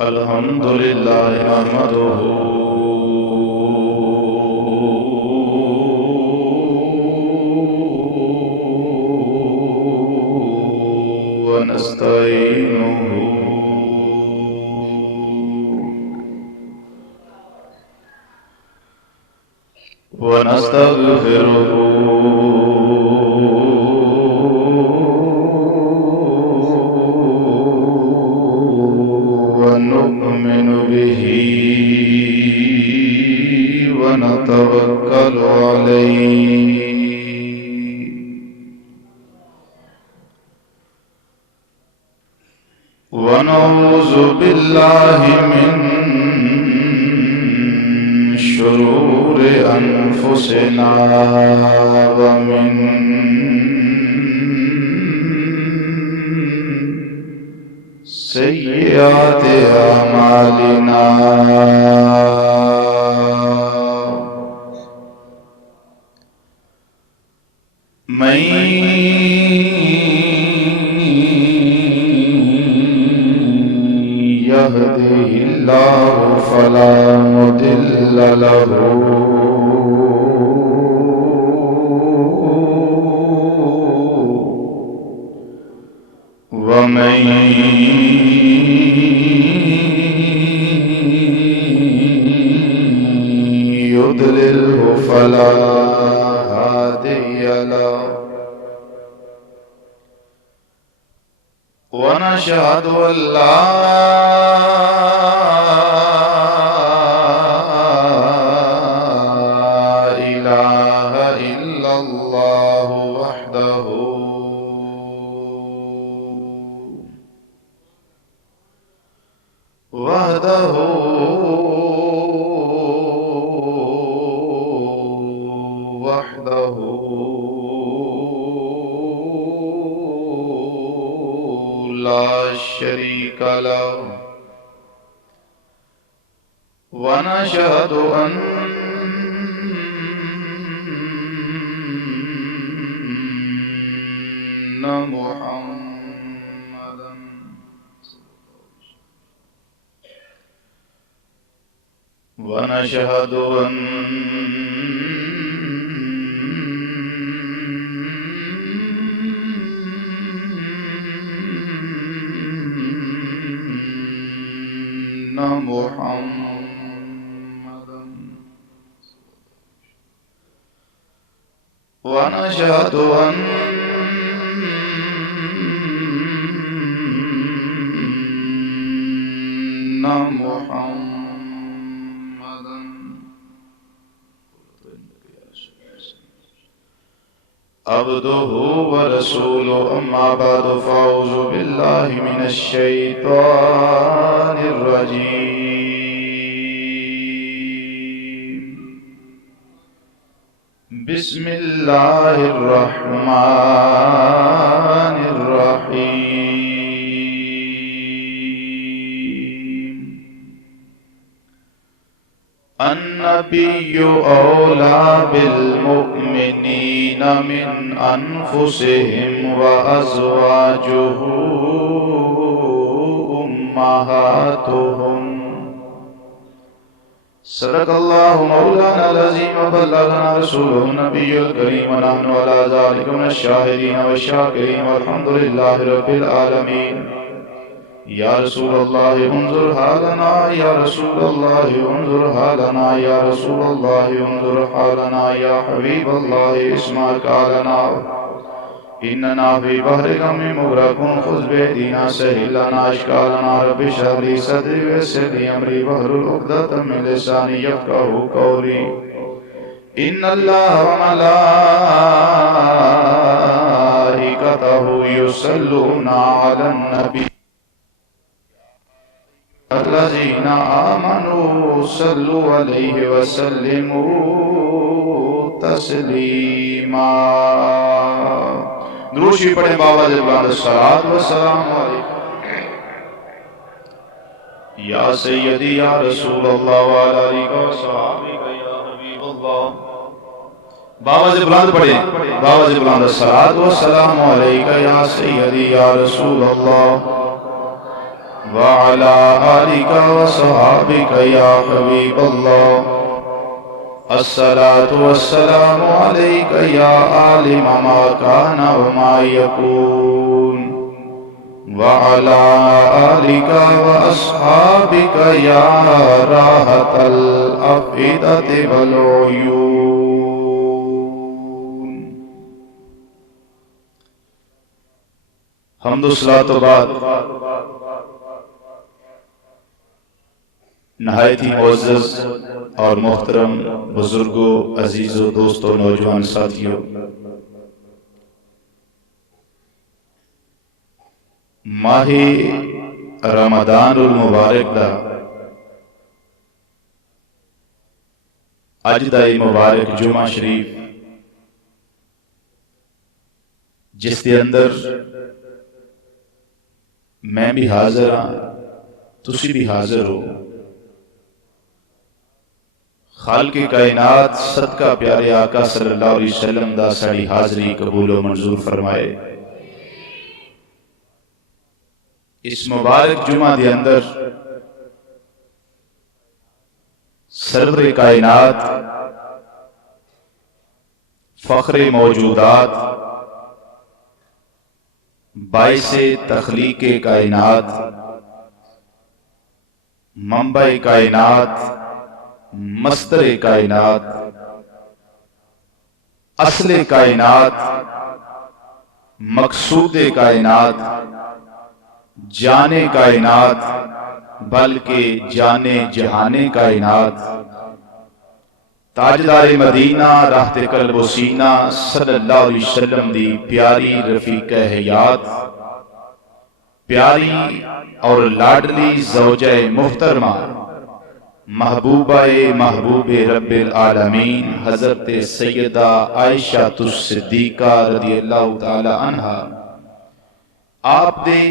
الحمد لله نحمده ونستعينه ونستغفره ونؤمن به ونتوكل عليه ونعوذ بالله من شرور أنفسنا ومن سيئات أعمالنا من يهده الله فلا مضل له ومن يضلله فلا هادي له ونشهد أن لا إله إلا الله وحده لا شريك له ونشهد أن محمدا ونشهد أن محمدا ونشهد أن محمدا عبده ورسوله أما بعد فأعوذ بالله من الشيطان الرجيم بسم الله الرحمن الرحيم النبي أولى بالمؤمنين من أنفسهم وأزواجه أمهاتهم صدق الله مولانا العظيم وبلغنا رسوله النبي الكريم ونحن على ذلك من الشاهدين والشاكرين والحمد لله رب العالمين يا رسول الله انظر حالنا يا رسول الله انظر حالنا يا رسول الله انظر حالنا يا حبيب الله اسمع قالنا إننا في بحر غم مغرق خذ بيدينا سهل لنا أشكالنا رب اشرح لي صدري ويسر لي أمري واحلل عقدة من لساني يفقهوا قولي إن الله وملائكته يصلون على النبي الذين آمنوا صلوا عليه وسلموا تسلیما. دروشی پڑھیں بابا جلال الصلاۃ والسلام علیکم یا سیدی یا رسول اللہ وعلی آلہ و صحابہ یا حبیب اللہ باواز بلند پڑھیں، باواز بلند الصلاۃ والسلام علیکہ یا سیدی یا رسول اللہ وعلا آلکہ وصحابکہ یا حبیب اللہ الصلاۃ والسلام علیکہ یا عالم ما کان وما یکون وعلا آلکہ واصحابکہ یا راحت الافئدۃ والعیون۔ حمد و صلاۃ و بعد نہایت ہی معزز اور محترم بزرگوں، عزیزوں، دوستوں، نوجوان ساتھیوں، ماہ رمضان المبارک دا اج دا مبارک جمعہ شریف جس دے اندر میں بھی حاضر ہاں، تسی بھی حاضر ہو، خالق کائنات صدقہ پیارے آقا صلی اللہ علیہ وسلم دا ساری حاضری قبول و منظور فرمائے۔ اس مبارک جمعہ دے اندر سرور کائنات، فخر موجودات، باعث تخلیق کائنات، منبع کائنات، مصدر کائنات، اصل کائنات، مقصود کائنات، جان کائنات بلکہ جان جہان کائنات، تاجدار مدینہ راحت قلب و سینہ صلی اللہ علیہ وسلم دی پیاری رفیق حیات، پیاری اور لاڈلی زوجہ محترمہ، محبوبہ محبوب رب العالمین حضرت سیدہ عائشہ الصدیقہ رضی اللہ تعالی عنہا، آپ دے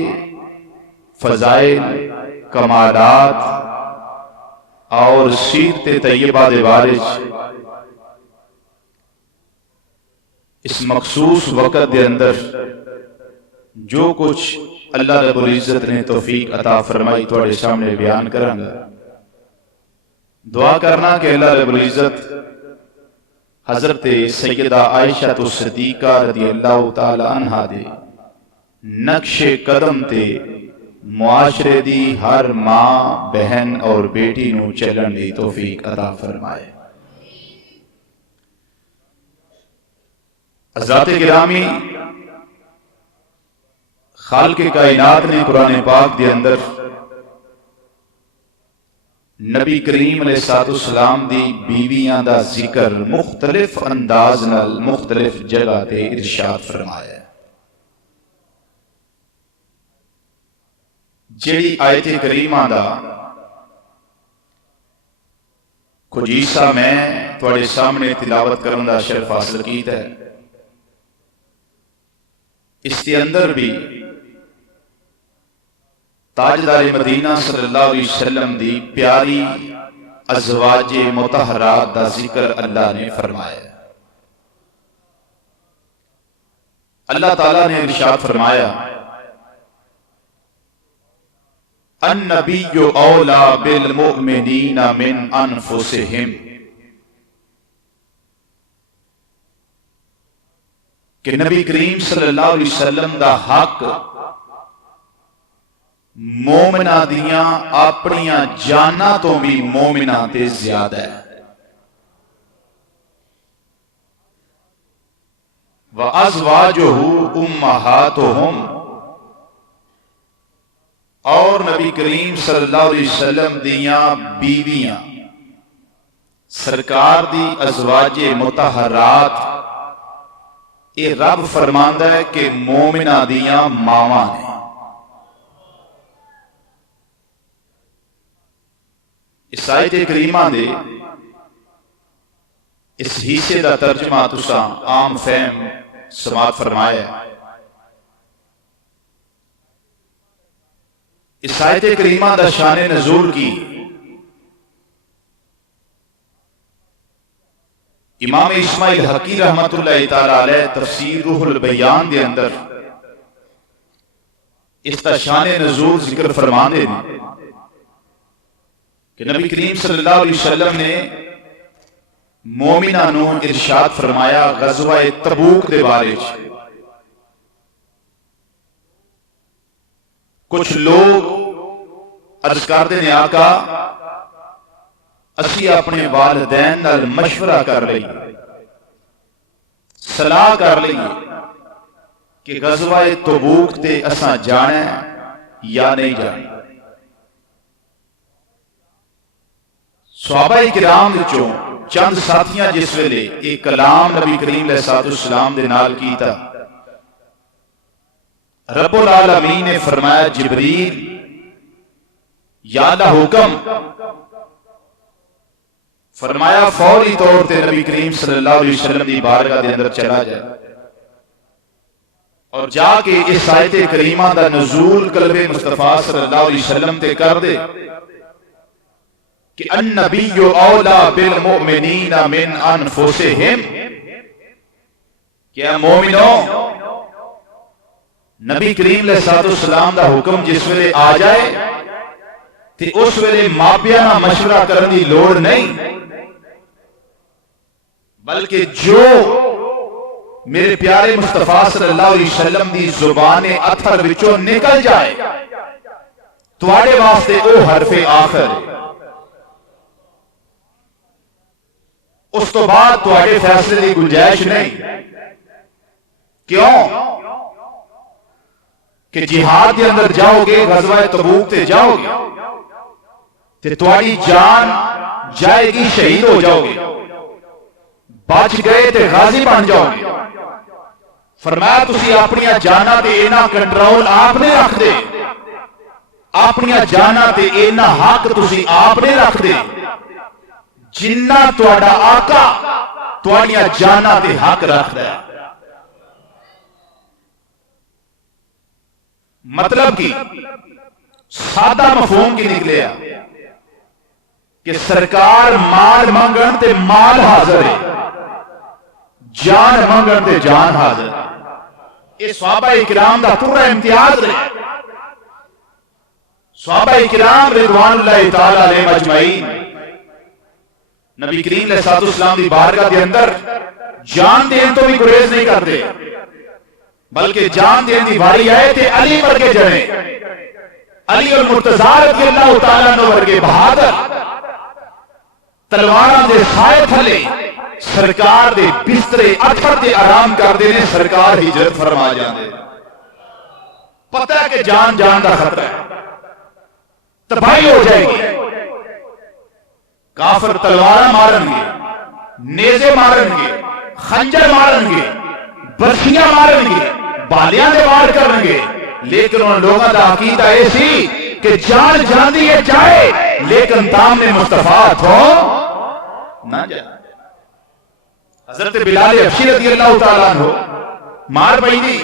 فضائل، کمالات اور سیرت طیبہ دے بارے اس مخصوص وقت دے اندر جو کچھ اللہ رب العزت نے توفیق عطا فرمائی تھوڑے سامنے بیان کروں گا۔ دعا کرنا کہ اللہ رب العزت حضرت سیدہ عائشہ الصدیقہ رضی اللہ تعالی عنہا دے نقش قدم تے معاشرے دی ہر ماں، بہن اور بیٹی نو چلن دی توفیق عطا فرمائے۔ حضرات گرامی، خالق کائنات نے قرآن پاک دے اندر نبی کریم علیہ السلام دی بیویاں دا ذکر مختلف انداز نال مختلف جگہ تے ارشاد فرمایا ہے۔ جیڑی آیت کریمہ دا کچھ حصہ میں تواڈے سامنے تلاوت کرن دا شرف حاصل کیتا ہے، اس کے اندر بھی تاجدار مدینہ صلی اللہ علیہ وسلم دی پیاری ازواج مطہرات دا ذکر اللہ نے فرمایا۔ اللہ تعالیٰ نے ارشاد فرمایا، النبی اولا بالمؤمنین من انفسہم، کہ نبی کریم صلی اللہ علیہ وسلم دا حق مومنہ دیاں اپنیاں جانا تو بھی مومنہ تے زیادہ ہے۔ وَأَزْوَاجُهُ أُمَّهَاتُهُمْ، اور نبی کریم صلی اللہ علیہ وسلم دیاں بیویاں، سرکار دی ازواج مطہرات، یہ رب فرماندہ ہے کہ مومنہ دیاں ماواں نے۔ اس آیت کریمہ دے اس حصے دا ترجمہ تساں عام فہم سماعت فرمایا ہے۔ اس آیت کریمہ دا شان نزول کی امام اسماعیل حقی رحمت اللہ تعالی علیہ تفسیر روح البیان دے اندر اس کا شان نزول ذکر فرماندے نے کہ نبی کریم صلی اللہ علیہ وسلم نے مومناں نوں ارشاد فرمایا غزوہ تبوک دے بارے چ کچھ لوگ عرض کردے نے آقا اسی اپنے والدین نال مشورہ کر لئیے صلاح کر لئیے کہ غزوہ تبوک تے اساں جانا ہے یا نہیں جانا۔ صحابہ کرام وچوں چند ساتھیاں جس ویلے ایک کلام نبی کریم علیہ السلام دے نال کیتا، رب العالمین نے فرمایا جبریل یا اللہ حکم، فرمایا فوری طور تے نبی کریم صلی اللہ علیہ وسلم دی بارگاہ دے اندر چلا جائے اور جا کے اس آیت کریمہ دا نزول قلب مصطفیٰ صلی اللہ علیہ وسلم تے کر دے کہ النبی اولا بالمؤمنین من انفسہم، کیا مومنوں نبی کریم علیہ السلام دا حکم جس ویلے آ جائے تے اس ویلے ماپیاں نہ مشورہ کرنے دی لوڑ نہیں، بلکہ جو میرے پیارے مصطفیٰ صلی اللہ علیہ وسلم دی زبان اتھر وچوں نکل جائے تواڈے واسطے او حرف آخر ہے، اس تو بعد تواڈے فیصلے دی گنجائش نہیں۔ کیوں کہ جہاد کے اندر جاؤ گے، غزوہ تبوک تے جاؤ گے تے تواڈی جان جائے گی، شہید ہو جاؤ گے، بچ گئے تے غازی بن جاؤ گے۔ فرمایا تسی اپنی جانا تے اینا کنٹرول آپ نے رکھ دے، اپنی جانا تے اینا حق تسی آپ نے رکھ دے جنہ تواڈا آقا تواڈی جانا تے حق رکھ دے۔ مطلب کی سادہ مفہوم کی نکلیا کہ سرکار مال منگن تے مال حاضر ہے، جان منگن تے جان حاضر ہے۔ یہ صحابہ کرام دا پورا امتیاز ہے۔ صحابہ کرام رضوان اللہ تعالی علیہ اجمعین نبی کریم علیہ السلام دی بارگاہ دے اندر جان دین تو بھی گریز نہیں کرتے، بلکہ جان دین دی باری آئے تھے علی ورگے جنے، علی المرتضیٰ رضی اللہ تعالیٰ عنہ ورگے بہادر تلواراں دے سائے تھلے سرکار دے بسترے اتھر دے آرام کر دینے، سرکار ہجرت فرما جاندے۔ پتہ ہے کہ جان جان دا خطرہ ہے، تباہی ہو جائے گی، کافر تلوارہ مارن گے، نیزے مارن گے، خنجر مارن گے، برسیاں مارن گے، بالیاں دے وار کرن گے، لیکن ان لوگوں دا عقیدہ ایسی کہ جان جاندی ہے جائے لیکن دامن مصطفیٰ تھو نہ جائے۔ حضرت بلال حبشی رضی اللہ تعالیٰ عنہ مار پئی دی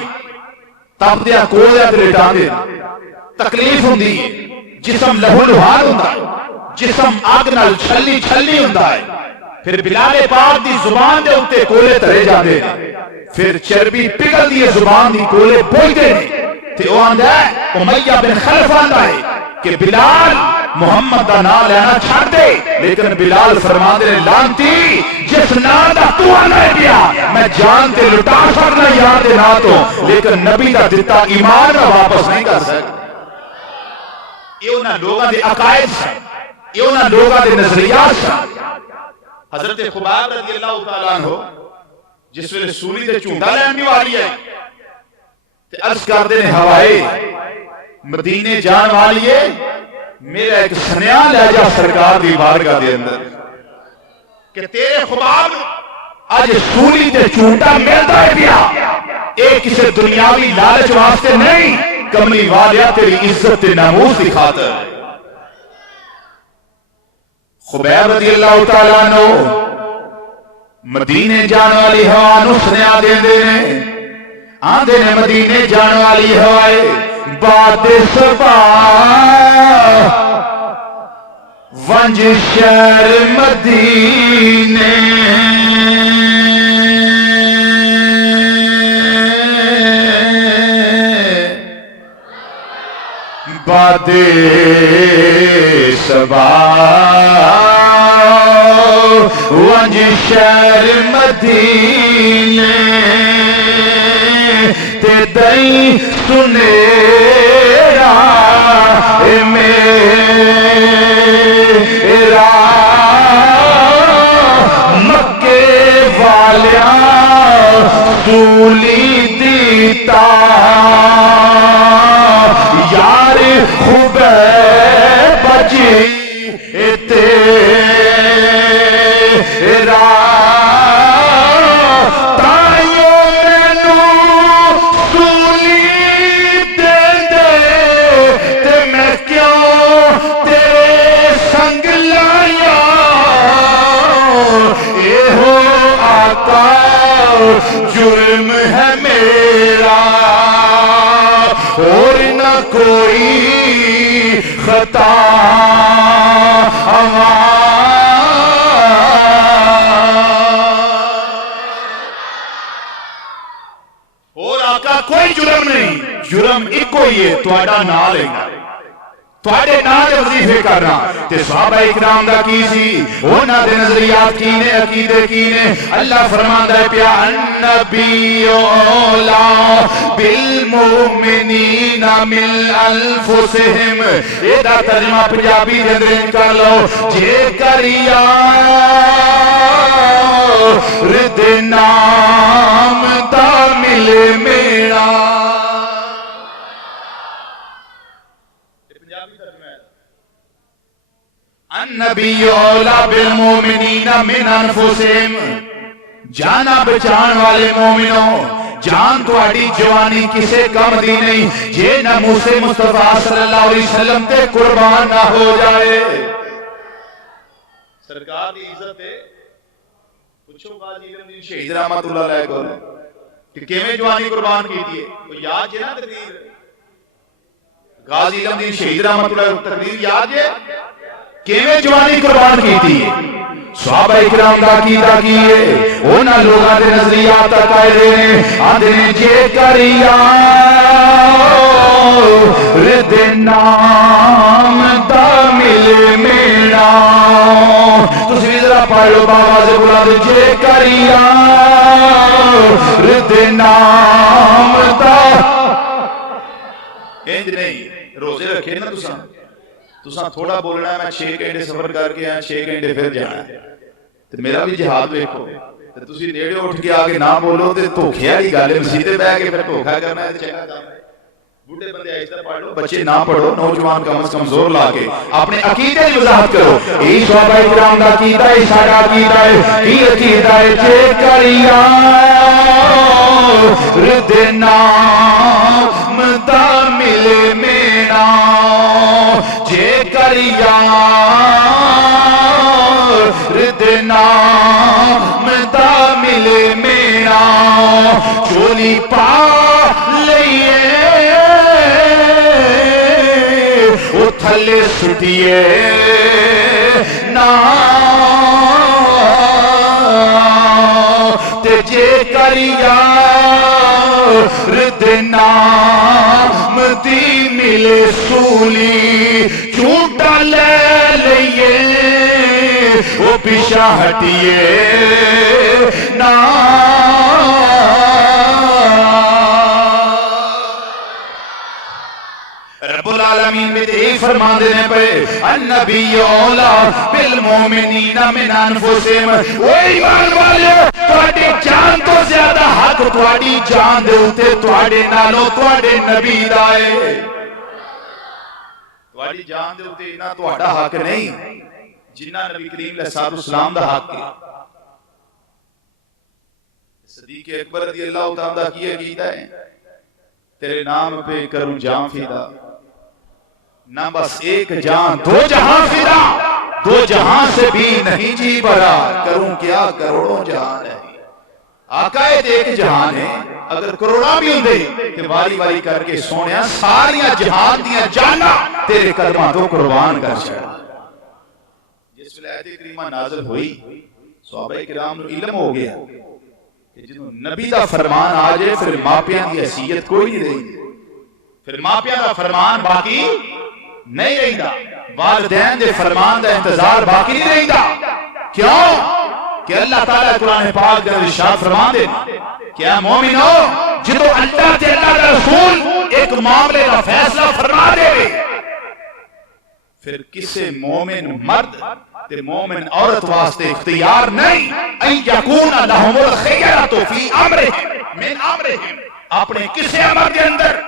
تپ دیا کوڑیا تے لٹا دے، تکلیف ہوندی ہے، جسم لہو لہار ہوندا ہے، جسم آگ نال چھلی چھلی ہوندا ہے، پھر بلال پاک دی زبان دے اوتے کولے ترے جاندے نے، پھر چربی پگل دی زبان دی کولے بوجھدے نے تے او آندا ہے امیہ بن خلف آندا ہے کہ بلال محمد دا نام لینا چھڑ دے، لیکن بلال فرما دے لانتی جس نام دا تو آنا گیا میں جان تے لٹا سکنا یار دے نا تو، لیکن نبی دا دتا ایمان میں واپس نہیں کر سکتا۔ یہ انہاں لوگاں دے عقائد سے، یہ انہاں لوگاں دے نظریات سے۔ حضرت خباب رضی اللہ تعالیٰ عنہ جس ویلے سولی دے چونڈا لینی والی ہے تے عرض کر دے ہوائے مدینے جان والی ہے، میرا ایک سنیا لے جا سرکار دی بارگاہ دے اندر کہ تیرے خباب آج سولی تے چونڈا ملتا ہے پیا، ایک کسی دنیاوی لالچ واسطے نہیں، کملی والیا تیری عزت تے ناموس دی خاطر۔ خبیب رضی اللہ تعالیٰ عنہ مدینے جان والی ہوا نو سنیا دے دے آندے نے مدینے جان والی ہوائے باد صبا ونج شہر مدینے باد صبا ونج شہر مدینے تے دئی سنیرا میرا مکے والیاں سولی دیتا یار خوب بجی تیرا تائیوں مینو سولی دے دے تے میں کیوں تیرے سنگ لایا اے ہو آقا جرم ہے میرا اور نہ کوئی خطا اور آقا کوئی جرم نہیں جرم ایک کوئی ہے تواڈا نام لینا تواڈے نام دے وظیفے کرنا تے صحابہ اکرام دا کی سی انہاں دے نظریات کی نے عقیدے کی نے اللہ فرماندا ہے پیا النبی اولا بالمؤمنین من انفسہم اے دا ترجمہ پنجابی دے اندر کر لو جے کریا رد نام دا ملے میرا النبی اولا بالمومنین من انفسہم جانا بچان والے مومنوں جان تو اڈی جوانی کسے کم دی نہیں جے ناموس مصطفیٰ صلی اللہ علیہ وسلم تے قربان نہ ہو جائے سرکار دی عزت ہے پوچھو غازی علم دین شہید رحمت اللہ علیہ کو کہ کیویں جوانی قربان کی دیئے وہ یاد جے نا تقدیر غازی علم دین شہید رحمت اللہ تقدیر یاد جے کیویں جوانی قربان کی تھی صحابہ اکرام دا عقیدہ کیے انہاں لوگاں دے نظریات عقائدے نے آندے نے جے کریا رد نام دا ملے میرا تسی بھی ذرا پڑھ لو بابا سے بلا دے جے کریا رد نام دا انج نہیں روزے رکھے نا تساں تھوڑا بولنا ہے میں 6 گھنٹے سفر کر کے آیا 6 گھنٹے پھر جانا ہے تو میرا بھی جہاد دیکھو تو تسی نیڑے اٹھ کے آگے نہ بولو تے دھوکھے والی گل ہے مسیتے بیٹھ کے پھر دھوکھا کرنا ہے چنگا کام ہے بوڑھے بندے آہستہ پڑھ لو بچے نہ پڑھو نوجوان کم از کم زور لا کے اپنے عقیدے کی وضاحت کرو اے صحابہ کرام دا عقیدہ ہے ساڈا عقیدہ ہے کی عقیدہ ہے جے کریا رد نام دا ملے میرا جے کریا رد نام دا ملے میرا چولی پا لئیے او تھلے سٹیے نا تے جے کریا رد نام دی ملے سولی چونٹا لے لئیے وہ پیشہ ہٹیے نا رب العالمین میں ایک فرمان دینے پہ النبی اولا بالمومنین من انفسہم وہ ایمان والے تواڈی جان تو زیادہ حق تواڈی جان دے اوتے تواڈے نالوں تواڈے نبی دا ہے تواڈی جان دے اوتے انہاں تواڈا حق نہیں جنہ نبی کریم علیہ السلام دا حق ہے صدیق اکبر رضی اللہ تعالیٰ کی عقیدہ ہے تیرے نام پہ کروں جان فدا نہ بس ایک جان دو جہاں فدا دو جہاں سے بھی نہیں جی بھرا کروں کیا کروڑوں جہان ہے آقا ایک جہان ہے اگر کروڑا بھی ہوں دے کہ باری باری کر کے سونیا ساریاں جہان دیا جانا تیرے قدمہ تو قربان کر چڑھا جس ویلے آیت کریمہ نازل ہوئی صحابہ کرام نو علم ہو گیا کہ جنہوں نبی دا فرمان آ جائے پھر ماپیاں دی حیثیت کوئی نہیں رہی، پھر ماپیاں دا فرمان باقی نہیں رہی دا، والدین دے فرمان دا انتظار باقی نہیں رہی دا۔ کیوں کہ اللہ تعالیٰ قرآن پاک دے ارشاد فرما دے کیا مومنو جدو اللہ تے اللہ دا رسول ایک معاملے دا فیصلہ فرما دے پھر کسے مومن مرد تے مومن عورت واسطے اختیار نہیں ان یکون لہم الخیرۃ فی امرہم من امرہم، اپنے کسے امر کے اندر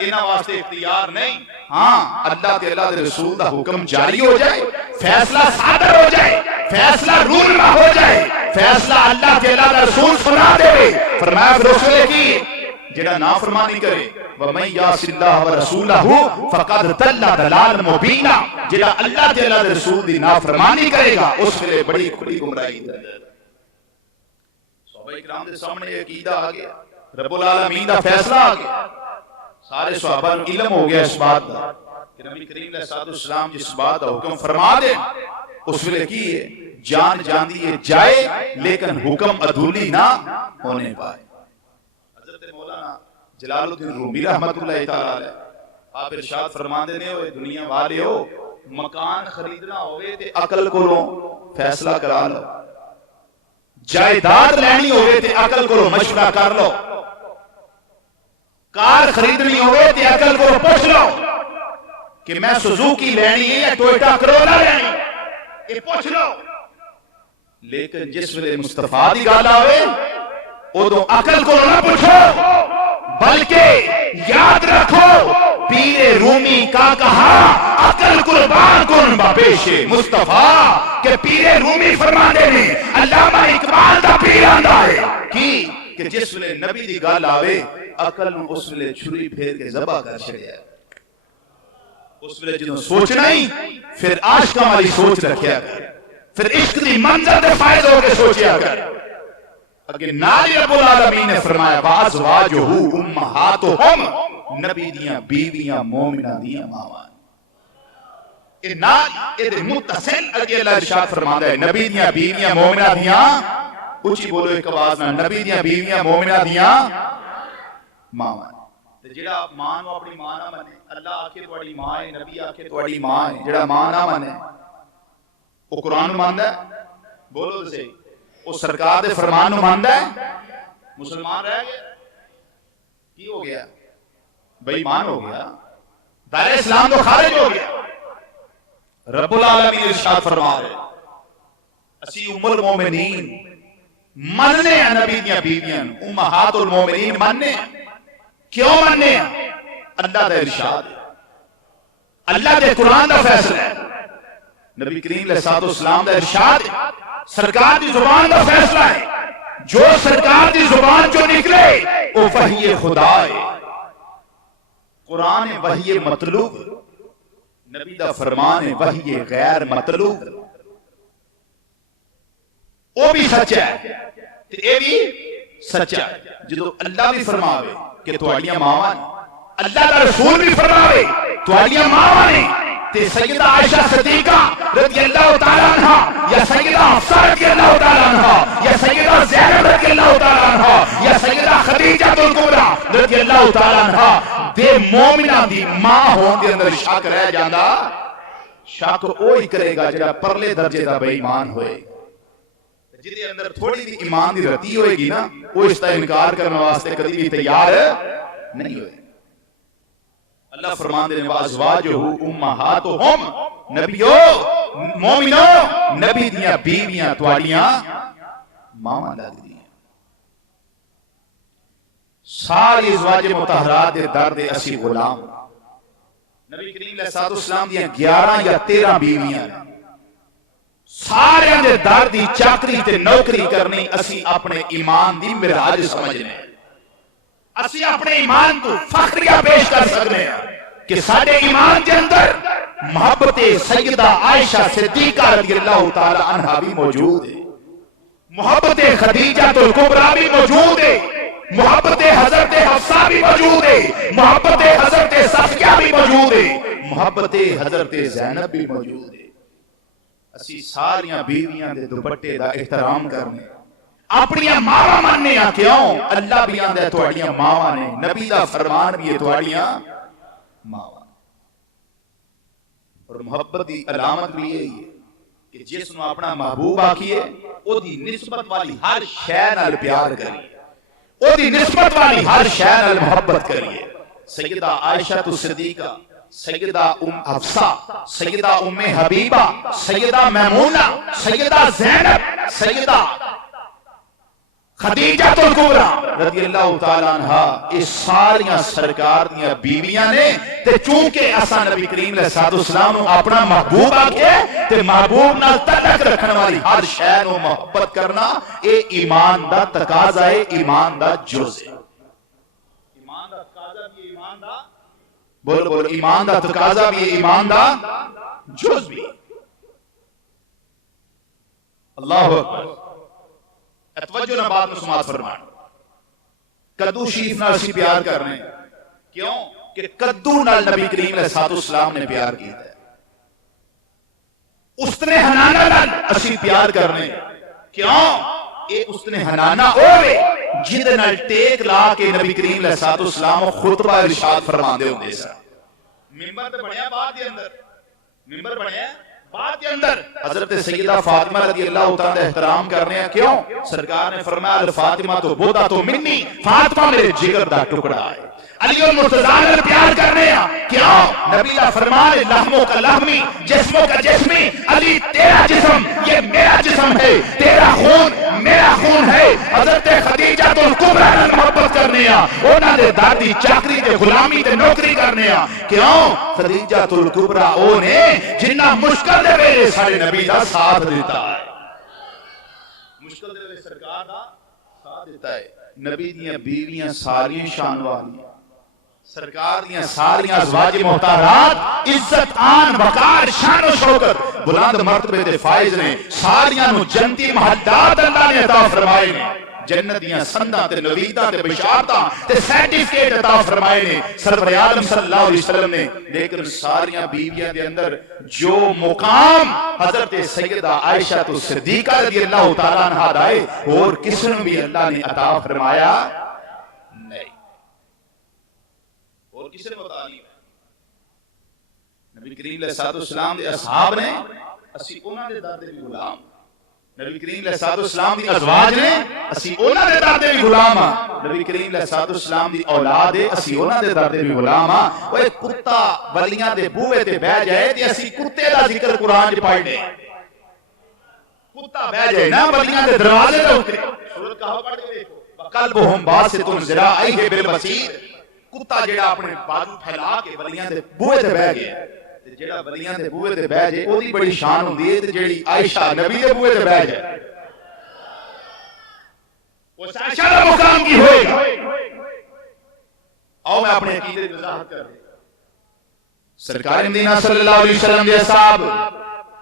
انہاں واسطے اختیار نہیں، ہاں اللہ تے اللہ دے رسول دا حکم جاری ہو جائے، فیصلہ صادر ہو جائے، فیصلہ رونما ہو جائے، فیصلہ اللہ تے اللہ دا رسول سنا دے، فرمایا رسول کی جڑا نافرمانی کرے وَمَن يَعْصِ اللَّهَ وَرَسُولَهُ فَقَدْ ضَلَّ ضَلَالًا مُبِينًا، جڑا اللہ تے اللہ دے رسول دی نافرمانی کرے گا اس ویلے بڑی کھلی گمراہی ہے۔ صحابہ کرام دے سامنے یہ عقیدہ آ گیا، رب العالمین دا فیصلہ آ گیا، سارے صحابہ کو علم ہو گیا اس بات دا کہ نبی کریم علیہ السلام جس بات دا حکم فرما دے اس ویلے کی ہے جان جان دیے جائے لیکن حکم ادھولی نہ ہونے پائے۔ حضرت مولانا جلال الدین رومی رحمت اللہ تعالیٰ علیہ آپ ارشاد فرما دینے ہوئے دنیا والے ہو مکان خریدنا ہوئے تے عقل کو فیصلہ کرا لو، جائیداد لینی ہوئے تے عقل کو مشورہ کر لو، کار خریدنی ہوئے تے عقل کو پوچھ لو کہ میں سوزوکی لینی ہے یا ٹوئٹا کرولا لینی ہے، یہ پوچھ لو۔ لیکن جس ویلے مصطفیٰ دی گل آوے ادو عقل کو نہ پوچھو بلکہ یاد رکھو پیر رومی کا کہا عقل قربان کن بپیش مصطفیٰ، کہ پیر رومی فرما دے نے علامہ اقبال دا پیر آندا ہے کہ جس ویلے نبی دی گل آوے عقل اس ویلے چھری پھیر کے ذبح کر چھڑیا، اس ویلے جدوں سوچنا ہی پھر عاشقاں والی سوچ رکھیا کر، پھر عشق دی منظر دے فائد ہو کے سوچیا کر۔ اگر نالی رب العالمین نے فرمایا وَأَزْوَاجُهُ أُمَّهَاتُهُمْ، نبی دیاں بیویاں مومنہ دیاں ماوان، یہ نال یہ متصل اگے اللہ ارشاد فرماتا ہے نبی دیاں بیویاں مومنہ دیاں، اچھی بولو ایک آواز نہ، نبی دیاں بیویاں مومنہ دیاں ماوان۔ جڑا ماں نو اپنی ماں نہ منے، اللہ آکھے تواڈی ماں ہے، نبی آکھے تواڈی ماں ہے، جڑا ماں نہ منے وہ قرآن ماندا ہے، بولو تے صحیح، وہ سرکار دے فرمان نو ماندا ہے، مسلمان رہ گیا، کی ہو گیا؟ بے ایمان ہو گیا، دائرہ اسلام تو خارج ہو گیا۔ رب العالمین ارشاد فرما رہے اسی ام المومنین مننے ہیں نبی دیاں بیویاں، امہات المومنین مننے ہیں، کیوں مننے ہیں؟ اللہ دے ارشاد، اللہ دے قرآن دا فیصلہ ہے، نبی کریم علیہ السلام دا ارشاد، سرکار دی زبان دا فیصلہ ہے، جو سرکار دی زبان جو نکلے وہ وحی خدا ہے، قرآن وحی مطلوب، نبی دا فرمان وحی غیر مطلوب، وہ بھی سچا ہے اے بھی سچا ہے۔ جدو اللہ بھی فرماوے کہ تواڈیاں ماواں نے، اللہ دا رسول بھی فرماوے تواڈیاں ماواں نے، تے سیدہ عائشہ صدیقہ رضی اللہ تعالیٰ عنہ یا سیدہ حفصہ رضی اللہ تعالیٰ عنہ یا سیدہ زینب رضی اللہ تعالیٰ عنہ یا سیدہ خدیجہ الکبریٰ رضی اللہ تعالیٰ عنہ دے مومنہ دی ماں ہون دے اندر شک رہ جاندہ، شک وہی کرے گا جڑا پرلے درجے دا بے ایمان ہوئے، جدے اندر تھوڑی بھی ایمان دی رتی ہوئے گی نا وہ اس طرح انکار کرنے واسطے کبھی بھی تیار نہیں ہوئے۔ اللہ فرمان دے وَأَزْوَاجُهُ أُمَّهَاتُهُمْ، نبیو مومنو نبی دیاں بیویاں تواڈیاں ماواں لگدیاں۔ ساری ازواج مطہرات دے در دے اسی غلام، نبی کریم علیہ السلام دیاں 11 یا 13 بیویاں، سارے دے در دی چاکری تے نوکری کرنی اسی اپنے ایمان دی معراج سمجھنے، اسی اپنے ایمان کو فخریہ پیش کر سکنے ہیں کہ سارے ایمان کے اندر محبت سیدہ عائشہ صدیقہ رضی اللہ تعالی عنہ بھی موجود ہے، محبت خدیجہ الکبریٰ بھی موجود ہے، محبت حضرت حفصہ بھی موجود ہے، محبت حضرت صفیہ بھی موجود ہے، محبت حضرت زینب بھی موجود ہے۔ اسی ساریاں بیویاں دے دوپٹے دا احترام کرنے اپنی ماواں مننے کیوں اللہ بھی آندا ہے تہاڈیاں ماواں نے نبی دا فرمان بھی ہے تہاڈیاں ماواں اور محبت دی علامت بھی یہی ہے کہ جس نو اپنا محبوب آکھیے او دی نسبت والی ہر شے نال پیار کریے او دی نسبت والی ہر شے نال محبت کریے سیدہ عائشہ صدیقہ سیدہ ام حفصہ سیدہ ام حبیبہ سیدہ میمونہ سیدہ زینب سیدہ خدیجہ الکبریٰ رضی اللہ تعالیٰ عنہ اس ساریاں سرکار دیاں بیویاں نے تے چونکہ اساں نبی کریم علیہ الصلوۃ والسلام نو اپنا محبوب آکھے تے محبوب نال تعلق رکھن والی ہر شے نو محبت کرنا اے ایمان دا تقاضا ہے ایمان دا جز ہے ایمان دا تقاضا بھی ایمان دا بولو بولو ایمان دا تقاضا بھی ایمان دا جز بھی اللہ اکبر توجہ نہ بات میں سماعت فرمان کدو شریف نال اسی پیار کرنے کیوں کہ کدو نال نبی کریم علیہ الصلوۃ والسلام نے پیار کیتا ہے اس نے حنانہ نال اسی پیار کرنے کیوں اے اس نے حنانہ ہوئے جد نال ٹیک لا کے نبی کریم علیہ الصلوۃ والسلام خطبہ ارشاد فرماندے ہوندے سن منبر تے بنیا بعد دے اندر منبر بنیا بعد کے اندر حضرت سیدہ فاطمہ رضی اللہ تعالیٰ احترام کرنے ہیں کیوں سرکار نے فرمایا الفاطمہ تو بودا تو منی فاطمہ میرے جگر دا ٹکڑا ہے علی المرتضیٰ نے پیار کرنے ہیں کیوں نبی اللہ فرمائے لحموں کا لحمی جسموں کا جسمی علی تیرا جسم یہ میرا جسم ہے تیرا خون میرا خون ہے حضرت خدیجہ الکبریٰ نے محبت کرنے ہیں انہاں دے دادی چاکری تے غلامی تے نوکری کرنے ہیں کیوں خدیجہ الکبریٰ نے جنہ مشکل دے ویلے سارے نبی دا ساتھ دیتا ہے مشکل دے ویلے سرکار دا ساتھ دیتا ہے نبی دیاں بیویاں ساریاں شان والی سرکار دیاں ساریاں ازواج محترمات عزت آن وقار شان و شوکت بلند مرتبے دے فائز نے ساریاں نو جنتی محلات اللہ نے عطا فرمائے نے جنت دیاں سنداں تے نویداں تے بشارتاں تے سرٹیفکیٹ عطا فرمائے نے سرور عالم صلی اللہ علیہ وسلم نے لیکن ساریاں بیویاں دے اندر جو مقام حضرت سیدہ عائشہ صدیقہ رضی اللہ تعالیٰ عنہا دائے اور کس نے بھی اللہ نے عطا فرمایا نہیں اور کس نے بتا نہیں نبی کریم علیہ الصلوۃ والسلام دے اصحاب نے اسی انہاں دے دادے بھی غلام نبی کریم علیہ الصلوۃ والسلام دی ازواج نے اسی انہاں دے دادے بھی غلام ہاں نبی کریم علیہ الصلوۃ والسلام دی اولاد ہے اسی انہاں دے دادے بھی غلام ہاں اوے کتا ولیاں دے بوئے تے بیٹھ جائے تے اسی کتے دا ذکر قرآن وچ پڑھنے کتا بیٹھ جائے نا ولیاں دے دروازے تے اوتے سورۃ کہف پڑھ کے دیکھو قلبہم باسط ذراعیہ بالوسید کتا جڑا اپنے بازو پھیلا کے ولیاں دے بوئے تے بیٹھ گیا تے جڑا ولیاں دے بوئے تے بیٹھ جائے اودی بڑی شان ہوندی ہے تے جڑی عائشہ نبی دے بوئے تے بیٹھ جائے اس عائشہ دا مقام کی ہوئے گا آؤ میں اپنے عقیدے کی وضاحت کر دوں سرکار مدینہ صلی اللہ علیہ وسلم دے صاحب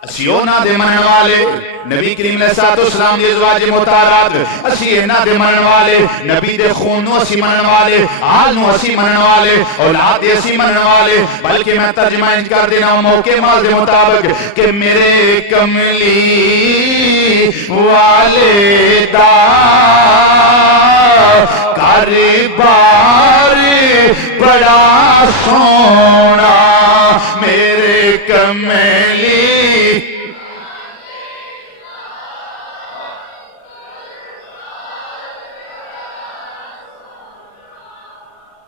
اسیونا دے منن والے نبی کریم علیہ الصلوۃ والسلام دی ازواج مطہرات اسینا دے منن والے نبی دے خون نو اسی منن والے آل نو اسی منن والے اولاد دے اسی منن والے بلکہ میں ترجمہ انج کر دینا موقع مال دے مطابق کہ میرے کملی والدہ کاروبار بڑا سونا میرے کملی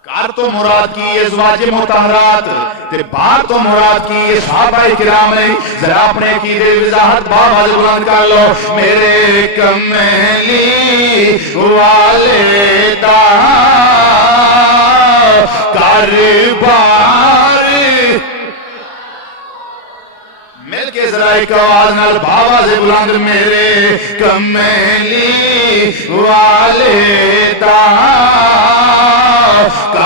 کار تو مراد کی ازواج مطہرات تے بار تو مراد کی صحابہ کرام نے ذرا اپنے عقیدے وضاحت باواز بلند کر لو میرے کملی والدہ کاروبار مل کے ذرا ایک آواز نال باواز بلند میرے کملی والدہ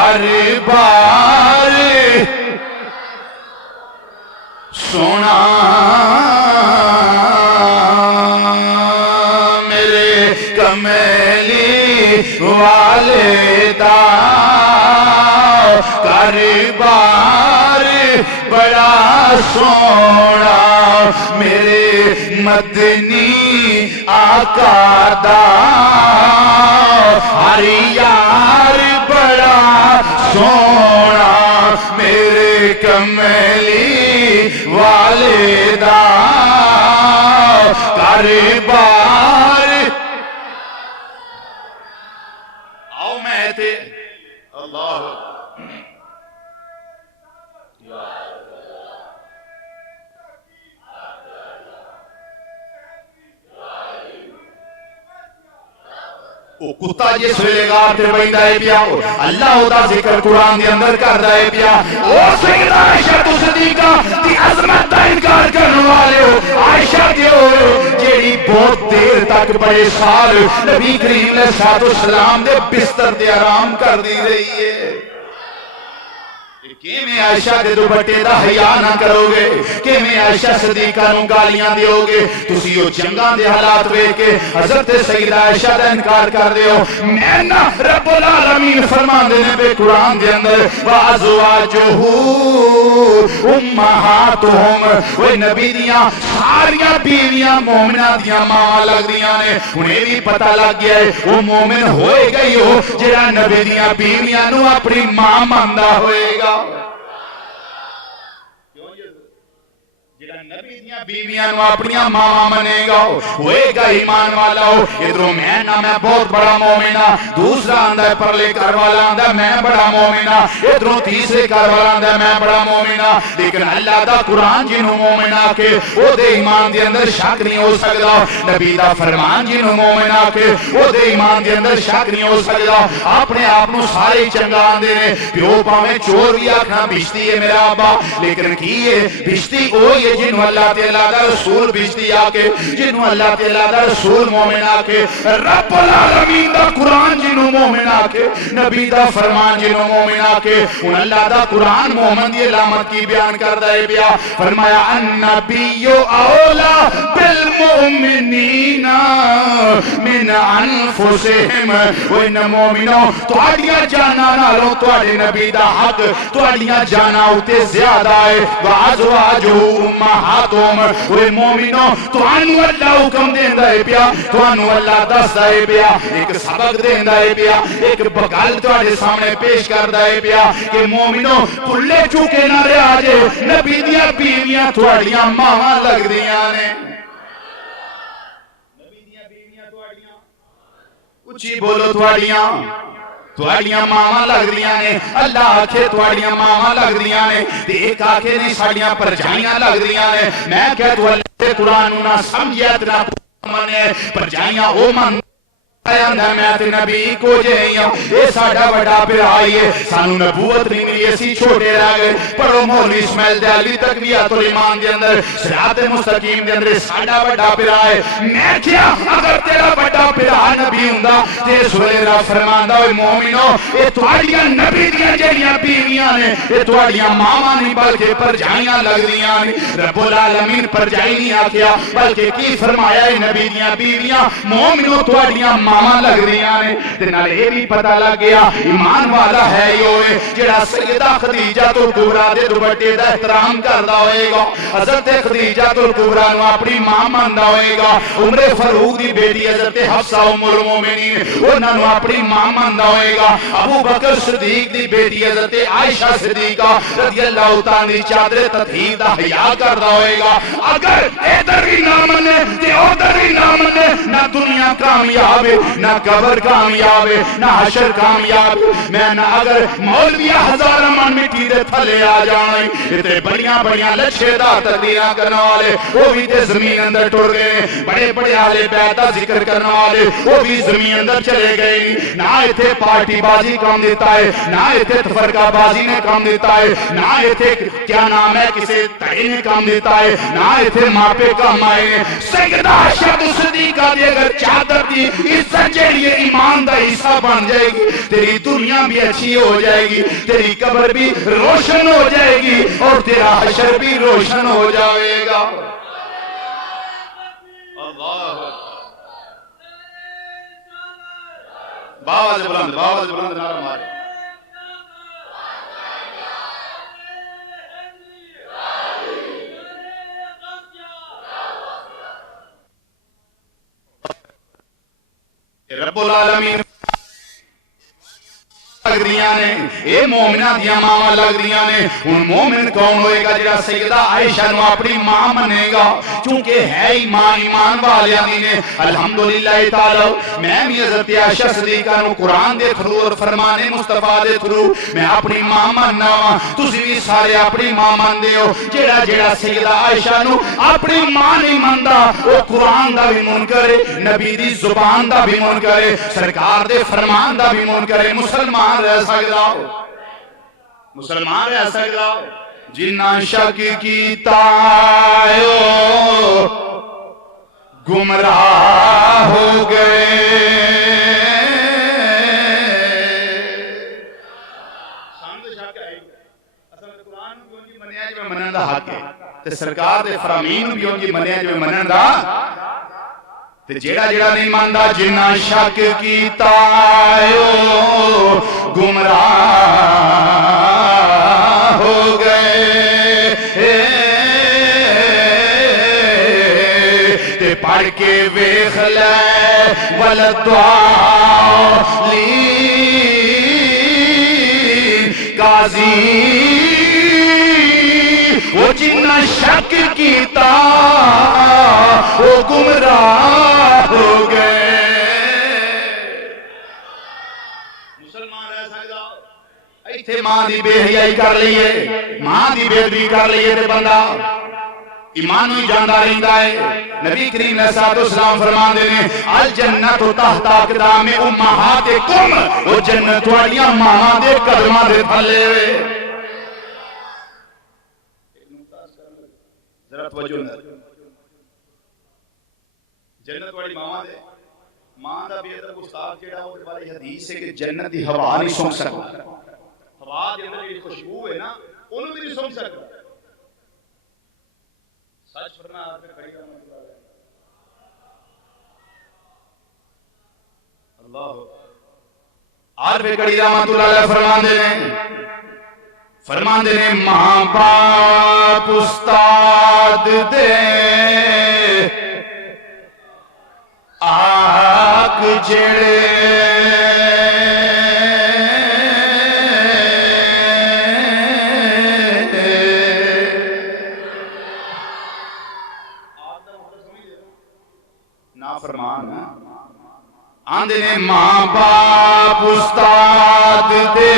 کاروبار سونا میرے کملی والدہ کاروبار بڑا سونا میرے مدنی آقا دا ہر یار بڑا سونا میرے کملی والدہ بار آؤ میں تھے اللہ او کتا جس ویلے گار تے بیندا ہے پیا اللہ دا ذکر قرآن دے اندر کردا ہے پیا او سیدہ عائشہ تو صدیقہ دی عظمت دا انکار کرنے والے ہو عائشہ کے ہو جیڑی بہت دیر تک بڑے سال نبی کریم علیہ السلام دے بستر دے آرام کر دی رہی ہے کہ میں عائشہ دے دوپٹے دا حیا نہ کرو گے کہ میں عائشہ صدیقہ نوں گالیاں دیو گے تسی او جنگاں دے حالات ویکھ کے حضرت سیدہ عائشہ دا انکار کر دیو میں نہ رب العالمین فرمان دے نے بے قرآن دے اندر وازواجہ امہاتہم وہ نبی دیاں ساریاں بیویاں مومنہ دیاں ماں لگ دیاں نے انہیں بھی پتہ لگ گیا ہے وہ مومن ہوئے گئی ہو جڑا نبی دیاں بیویاں نو اپنی ماں ماندہ ہوئے گا نبی دیاں بیویاں نو اپنیاں ماں منے گا ہوئے گا ایمان والا ہو ادھروں میں بہت بڑا مومنہ دوسرا آندہ ہے پرلے کر والا آندہ ہے میں بڑا مومنہ ادھروں تیسرے کر والا آندہ ہے میں بڑا مومنہ لیکن اللہ دا قرآن جنہوں مومنہ کے او دے ایمان دے اندر شک نہیں ہو سکتا نبی دا فرمان جنہوں مومنہ کے او دے ایمان دے اندر شک نہیں ہو سکتا اپنے آپنوں سارے چنگا آندے نے پیو پاویں چور بھی آکھنا بھیشتی ہے میرا آبا لیکن کی ہے بھیشتی او یہ جنہوں اللہ تعالیٰ دا رسول بھیجتی آکے جنہوں اللہ تعالیٰ دا رسول مومن آکے رب العالمین دا قرآن جنہوں مومن آکے نبی دا فرمان جنہوں مومن آکے ان اللہ دا قرآن مومن دی علامت کی بیان کر دائے بیا فرمایا النبی اولا بالمؤمنین من انفسہم و ان مومنوں توڑیاں جانا نالوں توڑے نبی دا حق توڑیاں جانا ہوتے زیادہ ہے وعزواجہ امہاتہم وہ مومنوں تو انو اللہ حکم دیندہ ہے پیا تو انو اللہ دستا ہے پیا ایک سبق دیندہ ہے پیا ایک بغل توڑے سامنے پیش کردہ ہے پیا کہ مومنوں کلے چکے نہ رہے آجے نبی دیا بیویاں توڑیاں ماما لگ دیاں نے نبی دیا بیویاں توڑیاں کچھی بولو توڑیاں توڑیاں ماما لگ دیاں نے اللہ آکھے توڑیاں ماما لگ دیاں نے ایک آکھے نہیں ساڑیاں پرجائیاں لگ دیاں نے میں کہہ تو اللہ قرآن نہ سمجھیت نہ منے پرجائیاں او من میں تے نبی کو جائیاں اے ساڑھا بڑا پھر آئیے سانو نبوت نہیں ملی اسی چھوٹے رہ گئے پڑھو مولوی اسماعیل دیالوی تقویت الایمان دے اندر صراط مستقیم دے اندر ساڑھا بڑا پھر آئے میں کیا اگر تیرا بڑا پھر آ نبی ہوندا تے سورے را فرماندہ ہوئے مومنوں اے توڑیاں نبی دیاں جیڑیاں بیویاں نے اے توڑیاں ماما نہیں بلکہ پرجائیاں لگ دیاں نے رب العالمین پرجائی نہیں آکھیا بلکہ کی فرمایا ہے نبی دیاں بیویاں مومنوں توڑیاں ماما لگ دیاں نے تنال یہ بھی پتہ لگ گیا ایمان والا ہے یہ ہوئے جڑا سیدہ خدیجہ تو کبریٰ دے دوپٹے دا احترام کردہ ہوئے گا حضرت خدیجہ تو کبریٰ نو اپنی ماں ماندہ ہوئے گا عمر فاروق دی بیٹی حضرت حفصہ ام المومنین انہاں نو اپنی ماں ماندہ ہوئے گا ابو بکر صدیق دی بیٹی حضرت عائشہ صدیقہ رضی اللہ تعالی چادر تطہیر دا حیا کردہ ہوئے گا اگر ادھر ہی نہ منے تے ادھر ہی نہ منے نہ دنیا کامیاب ہے نہ قبر کامیاب ہے نہ حشر کامیاب میں نہ اگر مولویہ ہزار من مٹی دے تھلے آ جائیں تے بڑیاں بڑیاں لچھے دا تقریرہ کرنے والے وہ بھی تے زمین اندر ٹور گئے بڑے بڑے آلے بیعتہ ذکر کرنے والے وہ بھی زمین اندر چلے گئے نہ ایتھے پارٹی بازی کام دیتا ہے نہ ایتھے تفرقہ بازی نے کام دیتا ہے نہ ایتھے کیا نام ہے کسے تہی نے کام دیتا ہے نہ ایتھے ماپے کام آئے سیدہ عائشہ صدیقہ دی اگر چادر دی عزت جیڑی ایمان دا حصہ بن جائے گی تیری دنیا بھی اچھی ہو جائے گی تیری قبر بھی روشن ہو جائے گی اور تیرا حشر بھی روشن ہو جائے گا بابا سے بلند نعرہ مارے رب العالمین لگ دیاں نے اے مومنہ دیاں ماما لگ دیاں نے. ان مومن کون ہوئے گا جڑا سیدہ عائشہ نو اپنی ماں منے گا چونکہ ہے ہی ماں ایمان والیاں دی نے. الحمدللہ تعالی میں بھی حضرت عائشہ صدیقہ نو قرآن دے تھرو اور فرمان مصطفیٰ دے تھرو میں اپنی ماں مننا وا. تسی بھی سارے اپنی ماں من دے ہو. جڑا سیدہ عائشہ نو اپنی ماں نہیں مندا وہ قرآن دا بھی منکر ہے, نبی دی زبان دا بھی منکر ہے, سرکار دے فرمان دا بھی منکر ہے. مسلمان رہ سکتا ہو, مسلمان رہ سکتا ہو. جنہ شک کیتا گمراہ ہو گئے. سامنے شک ہے اصل قرآن بھی ان کی منیا جو منن دا حق ہے تے سرکار دے فرامین بھی ان کی منیا جو منن دا تے جیڑا نہیں ماندا. جنہ شک کیتا گمراہ ہو گئے تے پڑھ کے ویکھ لے ولدالین قاضی وہ جنہ شک کیتا وہ گمراہ ہو گئے. مسلمان رہ سکتا ایتھے ماں دی بے حیائی کر لئیے, ماں دی بے ادبی کر لئیے تے بندہ ایمان ہی جاندہ رہندا ہے. نبی کریم علیہ السلام فرمان دے نے الجنت تحت اقدام امہاتکم, وہ جنت والیاں ماں دے قدماں دے تھلے ہوئے. ذرا توجہ جنت والی ماں دے ماں دا بے ادب استاد جیڑا وہ بارے حدیث ہے کہ جنت دی ہوا نہیں سونگ سکتا. ہوا دے اندر جو خوشبو ہے نا انہوں بھی نہیں سونگ سکتا. سچ فرما آپ نے کھڑی رحمت اللہ عارف کڑی رحمت اللہ فرمان دے نے ماں باپ استاد دے آگ جڑے نافرمان آندے نے ماں باپ استاد دے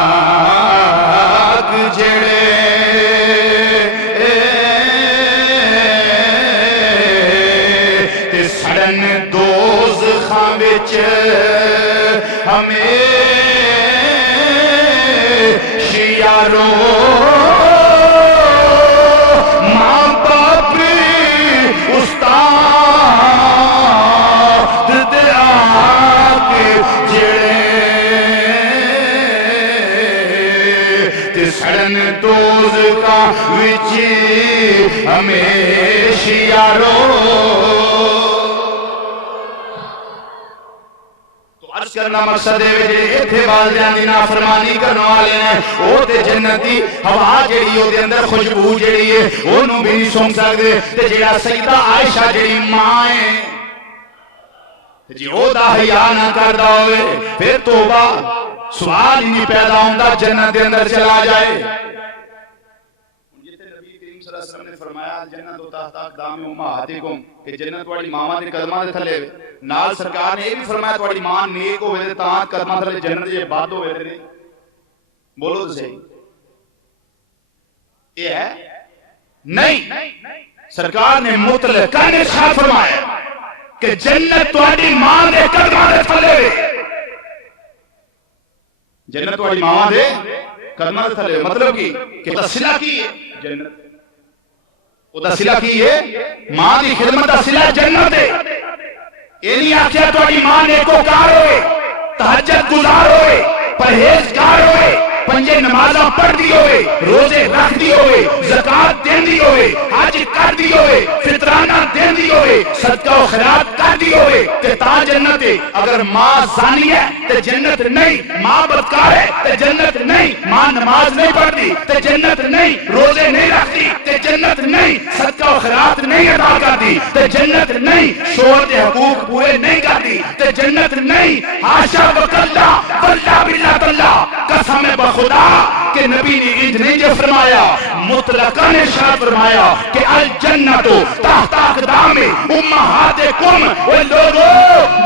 آگ جڑے تے سڑن دوزخاں وچ ہمیں شیارو ماں باپ استاد دے آگ جڑے سڑن دوزخاں وچ ہمیشہ یارو. تو عرض کرنا مقصد ہے جے ایتھے والدیاں دی نافرمانی کرن والے نے او تے جنت دی ہوا جیڑی او دے اندر خوشبو جیڑی ہے اونوں بھی نہیں سونگ سکدے. تے جیڑا سیدہ عائشہ جیڑی ماں ہے جی او دا حیا نہ کردا ہوئے پھر توبہ سوال ہی نہیں پیدا ہوندہ جنت دے اندر چلا جائے. جیتے نبی کریم صلی اللہ علیہ وسلم نے فرمایا جنت تحت اقدام امہاتکم کہ جنت والی ماں دے قدماں دے تھلے نال سرکار نے یہ بھی فرمایا تواڈی ماں نیک ہوئے تے تاں قدماں تھلے جنت دے باد ہوئے تے. بولو تو صحیح یہ ہے نہیں. سرکار نے مطلقاً ارشاد فرمایا کہ جنت تواڈی ماں دے قدماں دے تھلے جنت والی ماں دے قدماں دے تھلے. مطلب کہ صلہ کی ہے جنت او دا صلہ کی ہے ماں دی خدمت دا صلہ جنت ہے. یہ نہیں آکھیا تواڈی ماں نیکوکار ہوئے, تہجد گزار ہوئے, پرہیزگار ہوئے, پنجے نمازاں پڑھ دی ہوئے, روزے رکھ دی ہوئے, زکاة دین دی ہوئے, حج کر دی ہوئے, فطرانہ دین دی ہوئے, صدقہ و خیرات کر دی ہوئے تے تا جنت ہے. اگر ماں زانی ہے تے جنت نہیں, ماں بدکار ہے تے جنت نہیں, ماں نماز نہیں پڑھ دی تے جنت نہیں, روزے نہیں رکھ دی تے جنت نہیں صدقہ و خیرات نہیں ادا کرتی تے جنت نہیں شوہر دے حقوق پورے نہیں کرتی تے جنت نہیں حاشا وکلا واللہ باللہ تاللہ قسم بخدا کہ نبی نے انج نہیں جو فرمایا مطلقاً ارشاد فرمایا کہ الجنت تحت اقدام امہاتکم وہ لوگو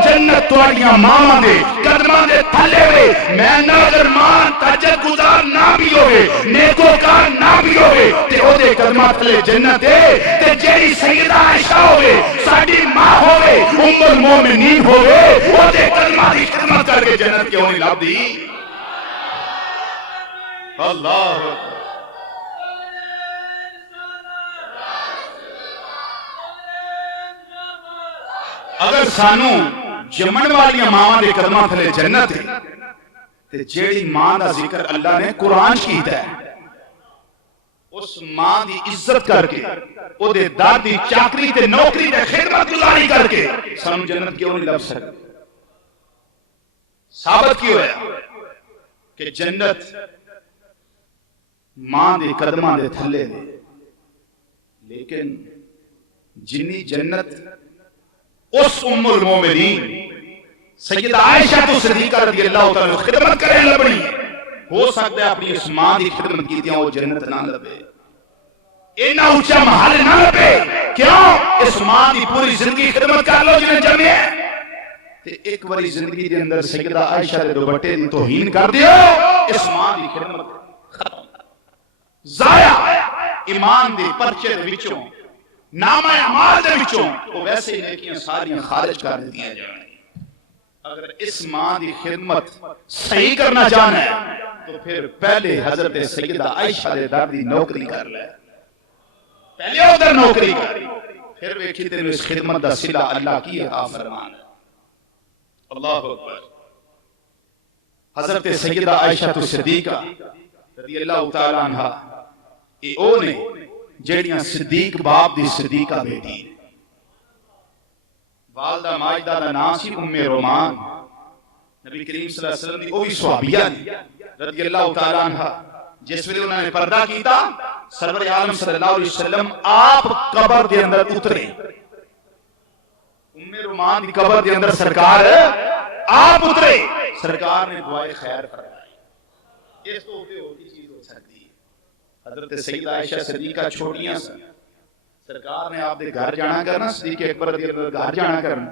جنت تواڈیاں ماواں دے قدماں دے تھلے وے میں نہ اگر ماں تہجد گزار نہ بھی ہوئے نیکوکار نہ بھی ہوئے تے او دے قدماں تھلے جنت ہے تے جیڑی سیدہ عائشہ ہوئے ساڈی ماں ہوئے ام المومنین ہوئے او دے قدماں دی خدمت کر کے جنت کیوں نہیں لبدی اللہ اگر سانو جمن والی ماں دے قدماں تھلے جنت ہے تے جیڑی ماں دا ذکر اللہ نے قرآن کیتا ہے اس ماں دی عزت کر کے او دے در دی چاکری تے نوکری تے خدمت گزاری کر کے سانو جنت کیوں نہیں لب سکتے ثابت کیوں ہے کہ جنت ماں دے قدماں دے تھلے دے لیکن جنی جنت اس ام المومنین سیدہ عائشہ تو صدیقہ رضی اللہ تعالیٰ خدمت کریں لبنی ہو سکتا ہے اپنی اس ماں دی خدمت کی دیا وہ جنت نہ لبے اینا اونچا محل نہ لبے کیوں اس ماں دی پوری زندگی خدمت کر لو جنہیں جمعے تے ایک باری زندگی دے اندر سیدہ عائشہ دے دوبٹے دی توہین کر دیو اس ماں دی خدمت ختم ضائع ایمان دے پرچے دے وچوں نامہ اعمال دے وچوں وہ ویسے نیکیاں ساریاں خارج کر دیاں جانے اگر اس ماں دی خدمت صحیح کرنا چاہنا ہے تو پھر پہلے حضرت سیدہ عائشہ دے در دی نوکری کر لے پہلے ادھر نوکری کر پھر ویکھی تینوں اس خدمت دا صلہ اللہ کی عطا فرمان اللہ اکبر حضرت سیدہ عائشہ تو صدیقہ رضی اللہ تعالیٰ عنہ اے او نے جیڑیاں صدیق باپ دی صدیقہ بیٹی والدہ ماجدہ دا نام سی ام رومان نبی کریم صلی اللہ علیہ وسلم دی او بھی صحابیہ نے رضی اللہ تعالیٰ عنہ جس ویلے انہوں نے پردہ کیتا سرور عالم صلی اللہ علیہ وسلم آپ قبر دے اندر اترے ام رومان دی قبر دے اندر سرکار آپ اترے سرکار نے دعائے خیر فرمائی اس تو ہوتے ہوتی چیز ہو سکتی ہے حضرت سیدہ عائشہ صدیقہ چھوٹیاں سے سرکار نے آپ دے گھر جانا کرنا صدیق اکبر رضی اللہ گھر جانا کرنا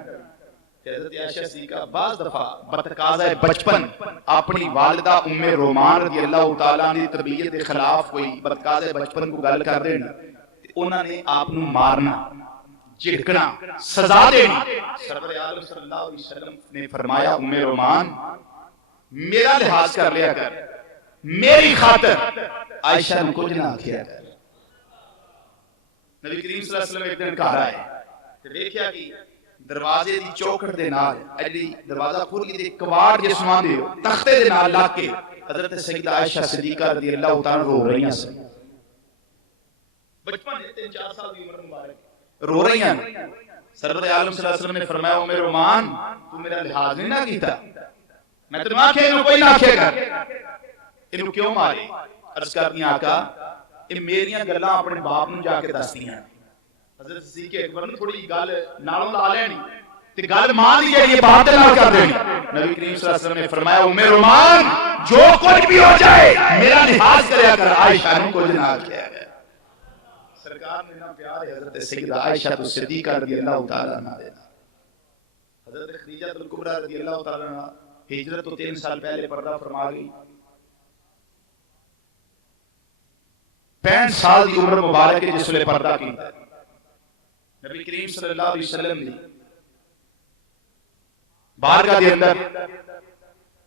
حضرت عائشہ صدیقہ بعض دفعہ بتقاضۂ بچپن اپنی والدہ ام رومان رضی اللہ تعالیٰ نے تربیت کے خلاف کوئی بتقاضۂ بچپن کو گل کر دینا انہوں نے آپ نو مارنا جھڑکنا سزا دینی سرور عالم صلی اللہ علیہ وسلم نے فرمایا ام رومان میرا لحاظ کر لیا کر میری خاطر عائشہ نے کچھ نہ کیا کر نبی کریم صلی اللہ علیہ وسلم ایک دن کہا رہا ہے دیکھیا کہ دروازے دی چوکھٹ دے نال ایڈی دروازہ کھول کے کواڑ جسمان دے تختے دے نال لا کے حضرت سیدہ عائشہ صدیقہ رضی اللہ تعالیٰ رو رہی ہیں بچپن 3-4 سال دی عمر مبارک رو رہی ہیں سرور عالم صلی اللہ علیہ وسلم نے فرمایا ام رومان تو میرا لحاظ نہیں نہ کیتا میں تنوں آنکھیں انہوں کوئی نہ آنکھے کر انہوں کیوں ماری عرض کرنی آقا یہ میریاں گلاں اپنے باپ نوں جا کے دستی ہیں حضرت صدیق اکبر نے تھوڑی گل نالوں لا لینی تے گل ماں دی جڑی باپ دے نال کر دینی نبی کریم صلی اللہ علیہ وسلم نے فرمایا ام رومان جو کچھ بھی ہو جائے میرا لحاظ کریا کر عائشہ نے کچھ نہ کیا ہے سرکار نے نا پیار حضرت سیدہ عائشہ صدیقہ رضی اللہ تعالیٰ عنہ دینا حضرت خدیجہ الکبریٰ رضی اللہ تعالیٰ عنہ ہجرت تو 3 سال پہلے پردہ فرما گئی 65 سال دی عمر مبارک ہے جس نے پردہ کی نبی کریم صلی اللہ علیہ وسلم نے بارگاہ دے اندر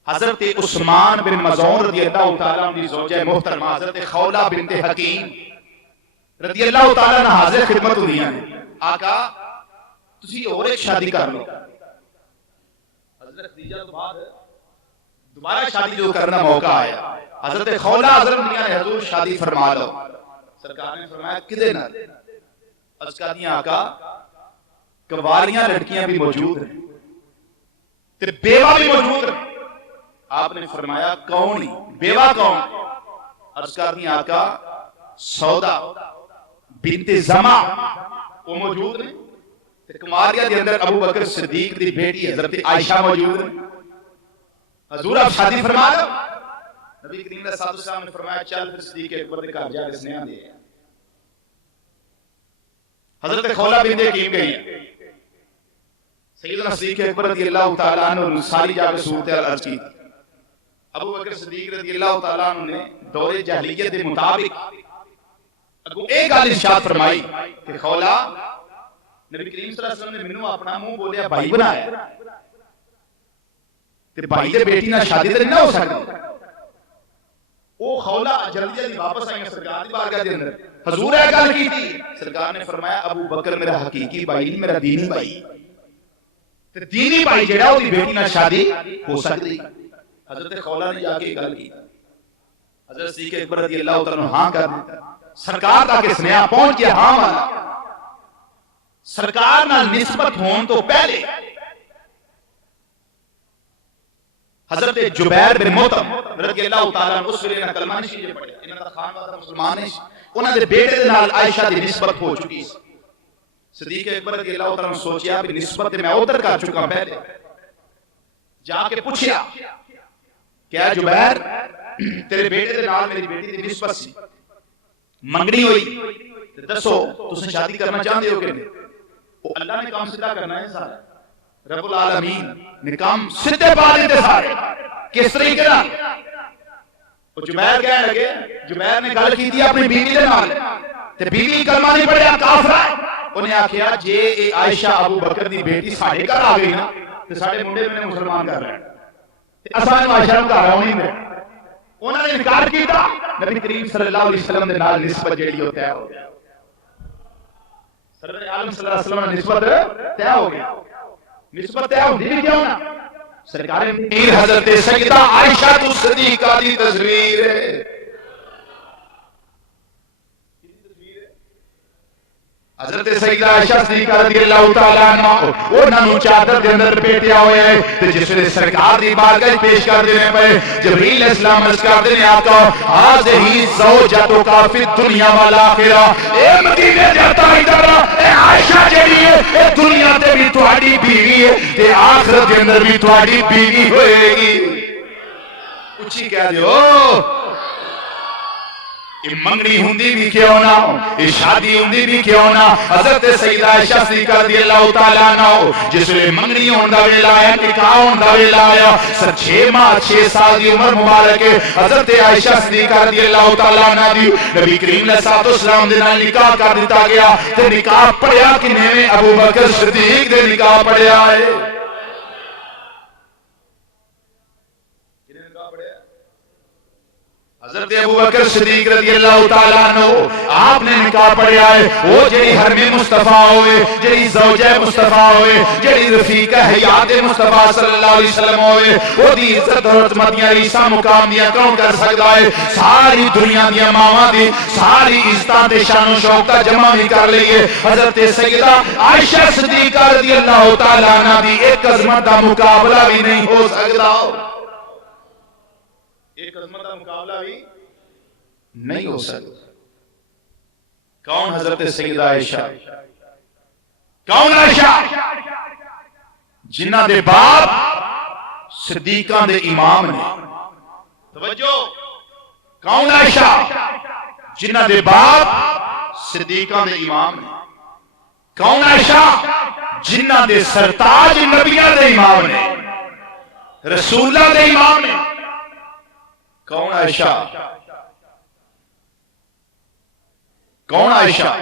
حضرت عثمان بن مظعون رضی اللہ تعالیٰ عنہ زوجہ محترمہ حضرت خولہ بنت حکیم رضی اللہ تعالیٰ عنہ حاضر خدمت ہوئی ہیں آقا تسی اور ایک شادی کر لو حضرت خدیجہ تو بعد دوبارہ شادی جو کرنا موقع آیا حضرت خولہ حضرت نے حضور شادی فرما لو سرکار نے فرمایا کدے نہ اس کا دیا آقا کواریاں لڑکیاں بھی موجود ہیں تے بیوہ بھی موجود ہیں آپ نے فرمایا کون ہی بیوہ کون اس کا دیا آقا سودا بنت زما وہ موجود نے تے کماریہ دے اندر ابو بکر صدیق دی بیٹی حضرت عائشہ موجود نے. حضور آپ شادی فرما لو. نبی کریم علیہ الصلوۃ والسلام نے فرمایا چل پھر صدیق اکبر کے گھر جا کے سنیا دے. حضرت خولہ بنت حکیم گئی. سیدنا صدیق اکبر رضی اللہ تعالیٰ عنہ نے ساری جا کے صورتحال عرض کی. ابو بکر صدیق رضی اللہ تعالیٰ عنہ نے دور جاہلیت کے مطابق اگو ایک گل ارشاد فرمائی کہ خولہ نبی کریم صلی اللہ علیہ وسلم نے منو اپنا منہ بولیا بھائی بنایا تے بھائی دے بیٹی نہ شادی تے نہ ہو سکتی. او خولہ جلدی جلدی واپس آئی سرکار دی بارگاہ دے اندر. حضور اے گل کی تھی. سرکار نے فرمایا ابو بکر میرا حقیقی بھائی نہیں میرا دینی بھائی. تے دینی بھائی جڑا او دی بیٹی نہ شادی ہو سکتی. حضرت خولہ نے جا کے گل کی. حضرت صدیق اکبر رضی اللہ تعالیٰ عنہ ہاں کر دیتا. سرکار تک سنیا پہنچ گیا ہاں والا. سرکار نال نسبت ہون تو پہلے حضرت جبیر بن مطعم رضی اللہ تعالیٰ عنہ اس ویلے نہ کلمہ نہیں شیجے پڑے. انہاں دا خاندان مسلمان ہے. انہاں دے بیٹے دے نال عائشہ دی نسبت ہو چکی. صدیق اکبر رضی اللہ تعالیٰ عنہ سوچیا بھی نسبت میں ادھر کر چکا پہلے. جا کے پوچھیا کیا جبیر تیرے بیٹے دے نال میری بیٹی دی نسبت سی منگنی ہوئی دسو تسیں شادی کرنا چاہتے ہو کہ نہیں؟ اللہ نے کام سیدھا کرنا ہے سارا. رب العالمین نے کام سیدھے پا دیتے سارے. کس طریقے نال؟ جبیر کہنے لگے. جبیر نے گل کی تھی اپنی بیوی دے نال تے بیوی کلمہ نہیں پڑھیا کافر ہے. انہیں آکھیا جے اے عائشہ ابو بکر دی بیٹی ساڈے گھر آ گئی نا تے ساڈے منڈے میں مسلمان کر رہے تے اساں نوں عائشہ نوں گھر آونی نہیں. انہوں نے انکار کیتا. نبی کریم صلی اللہ علیہ وسلم دے نال نسبت جیڑی ہوتا ہے ہو گیا. سرور عالم صلی اللہ علیہ وسلم نسبت طے ہو گیا. نسبت طے ہوندی بھی کیوں نہ سرکار امیر حضرت سیدہ عائشہ صدیقہ دی تصویر ہے. حضرت سیدہ عائشہ صدیقہ رضی اللہ تعالیٰ عنہ انہاں نوں چادر دے اندر لپیٹیا ہویا ہے تے جس ویلے سرکار دی بارگاہ پیش کر دینے پے جبریل علیہ السلام عرض کر دینے آقا ہذہ زوجتک فی الدنیا والآخرہ. اے مدینے دے تاجدار اے عائشہ جڑی ہے اے دنیا تے بھی تہاڈی بیوی ہے تے آخرت دے اندر بھی تہاڈی بیوی ہوئے گی. اچھی کہہ دیو منگنی ہوندی بھی کیوں نہ شادی ہوندی بھی کیوں نہ. حضرت سیدہ عائشہ صدیقہ رضی اللہ تعالیٰ عنہ جس ویلے منگنی ہوندا ویلا آیا نکاح ہوندا ویلا آیا 6 ماہ 6 سال دی عمر مبارک ہے. حضرت عائشہ صدیقہ رضی اللہ تعالیٰ عنہ دی نبی کریم علیہ الصلوۃ والسلام دے نال نکاح کر دیتا گیا تے نکاح پڑھیا کنے میں ابو بکر صدیق دے نکاح پڑھیا ہے. حضرت ابو بکر صدیق رضی اللہ تعالیٰ عنہ آپ نے نکاح پڑھیا ہے. وہ جڑی حرم مصطفیٰ ہوئے جڑی زوجہ مصطفیٰ ہوئے جڑی رفیقہ حیات مصطفیٰ صلی اللہ علیہ وسلم ہوئے وہ دی عزت اور عظمتیاں ریسا مقام دیا کون کر سکتا ہے. ساری دنیا دیا ماواں دی ساری عزتاں تے شان و شوکت جمع بھی کر لئیے. حضرت سیدہ عائشہ صدیقہ رضی اللہ تعالیٰ عنہ دی ایک عظمت دا مقابلہ بھی نہیں ہو سکتا. ایک عظمت کا مقابلہ بھی نہیں ہو سکتا. کون حضرت سیدہ عائشہ؟ کون عائشہ؟ جنہ دے باپ صدیقاں دے امام نے. توجہ. کون عائشہ؟ جنہ دے باپ صدیقاں دے امام نے. کون عائشہ؟ جنہ دے سرتاج نبیاں دے امام نے رسولہ دے امام نے. کون عائشہ؟ کون عائشہ؟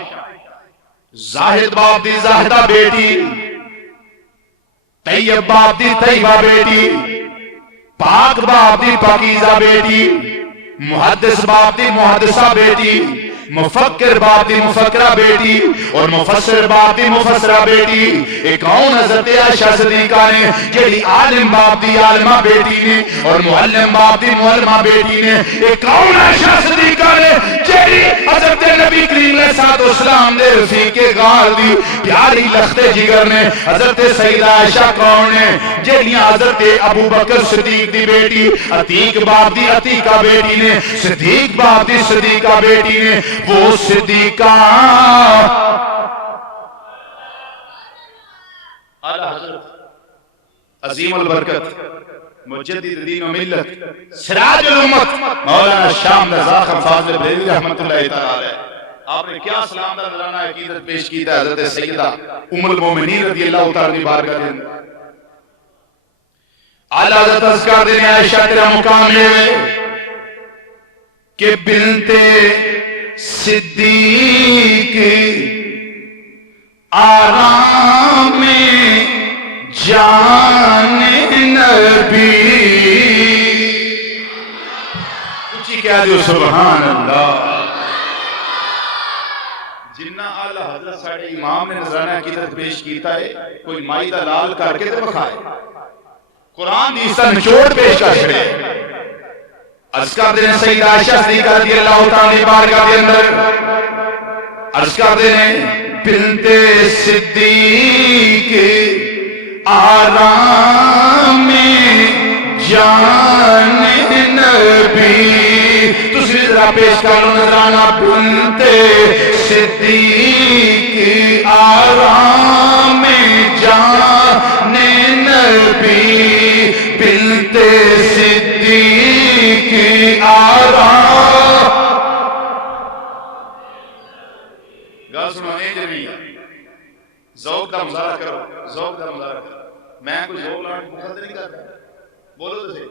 زاہد باپ دی زاہدہ بیٹی طیب باپ دی طیبہ بیٹی پاک باپ دی پاکیزہ بیٹی محدث باپ دی محدثہ بیٹی مفکر باپ دی مفکرہ بیٹی اور مفسر باپ دی مفسرہ بیٹی. ایک کون حضرت عائشہ صدیقہ نے جیڑی عالم باپ دی عالمہ بیٹی نے اور معلم باپ دی معلمہ بیٹی نے. ایک کون عائشہ صدیقہ نے جیڑی حضرت نبی کریم علیہ الصلوۃ والسلام دے رفیق غار دی پیاری لخت جگر نے. حضرت سیدہ عائشہ کون نے جیڑیاں حضرت ابو بکر صدیق دی بیٹی عتیق باپ دی عتیقہ بیٹی نے صدیق باپ دی صدیقہ بیٹی نے وہ صدیقہ اعلیٰ حضرت عظیم البرکت مجدد دین و ملت سراج الامت مولانا شام رضا خان فاضل بریلوی رحمت اللہ تعالی علیہ، آپ نے کیا سلام دارانہ عقیدت پیش کی تھا حضرت سیدہ ام المومنین رضی اللہ تعالی بارگاہ دین اعلیٰ حضرت تذکار دینے عائشہ تیرا مقام لے کہ بنت صدیق آرام جان نبی کچھ کیا جو سبحان اللہ جنہ اعلیٰ حضرت ساڑھے امام نے نظرانہ عقیدت پیش کیتا ہے کوئی مائدہ لال کر کے تو بکھائے قرآن دیسا نچوڑ پیش کر چھڑے عرض کر دینے سیدہ عائشہ صدیقہ رضی اللہ تعالی بارگاہ کے اندر عرض کر دینے بنت صدیق آرام جان نبی تسلی ذرا پیش کرو نظرانہ بنت صدیق آرام جان نبی بنت صدیق آرام گا سنو اے جبی ذوق کا مظاہرہ کرو ذوق کا مظاہرہ کرو میں کوئی ذوق لانے مخالفت نہیں کرتا بولو تو صحیح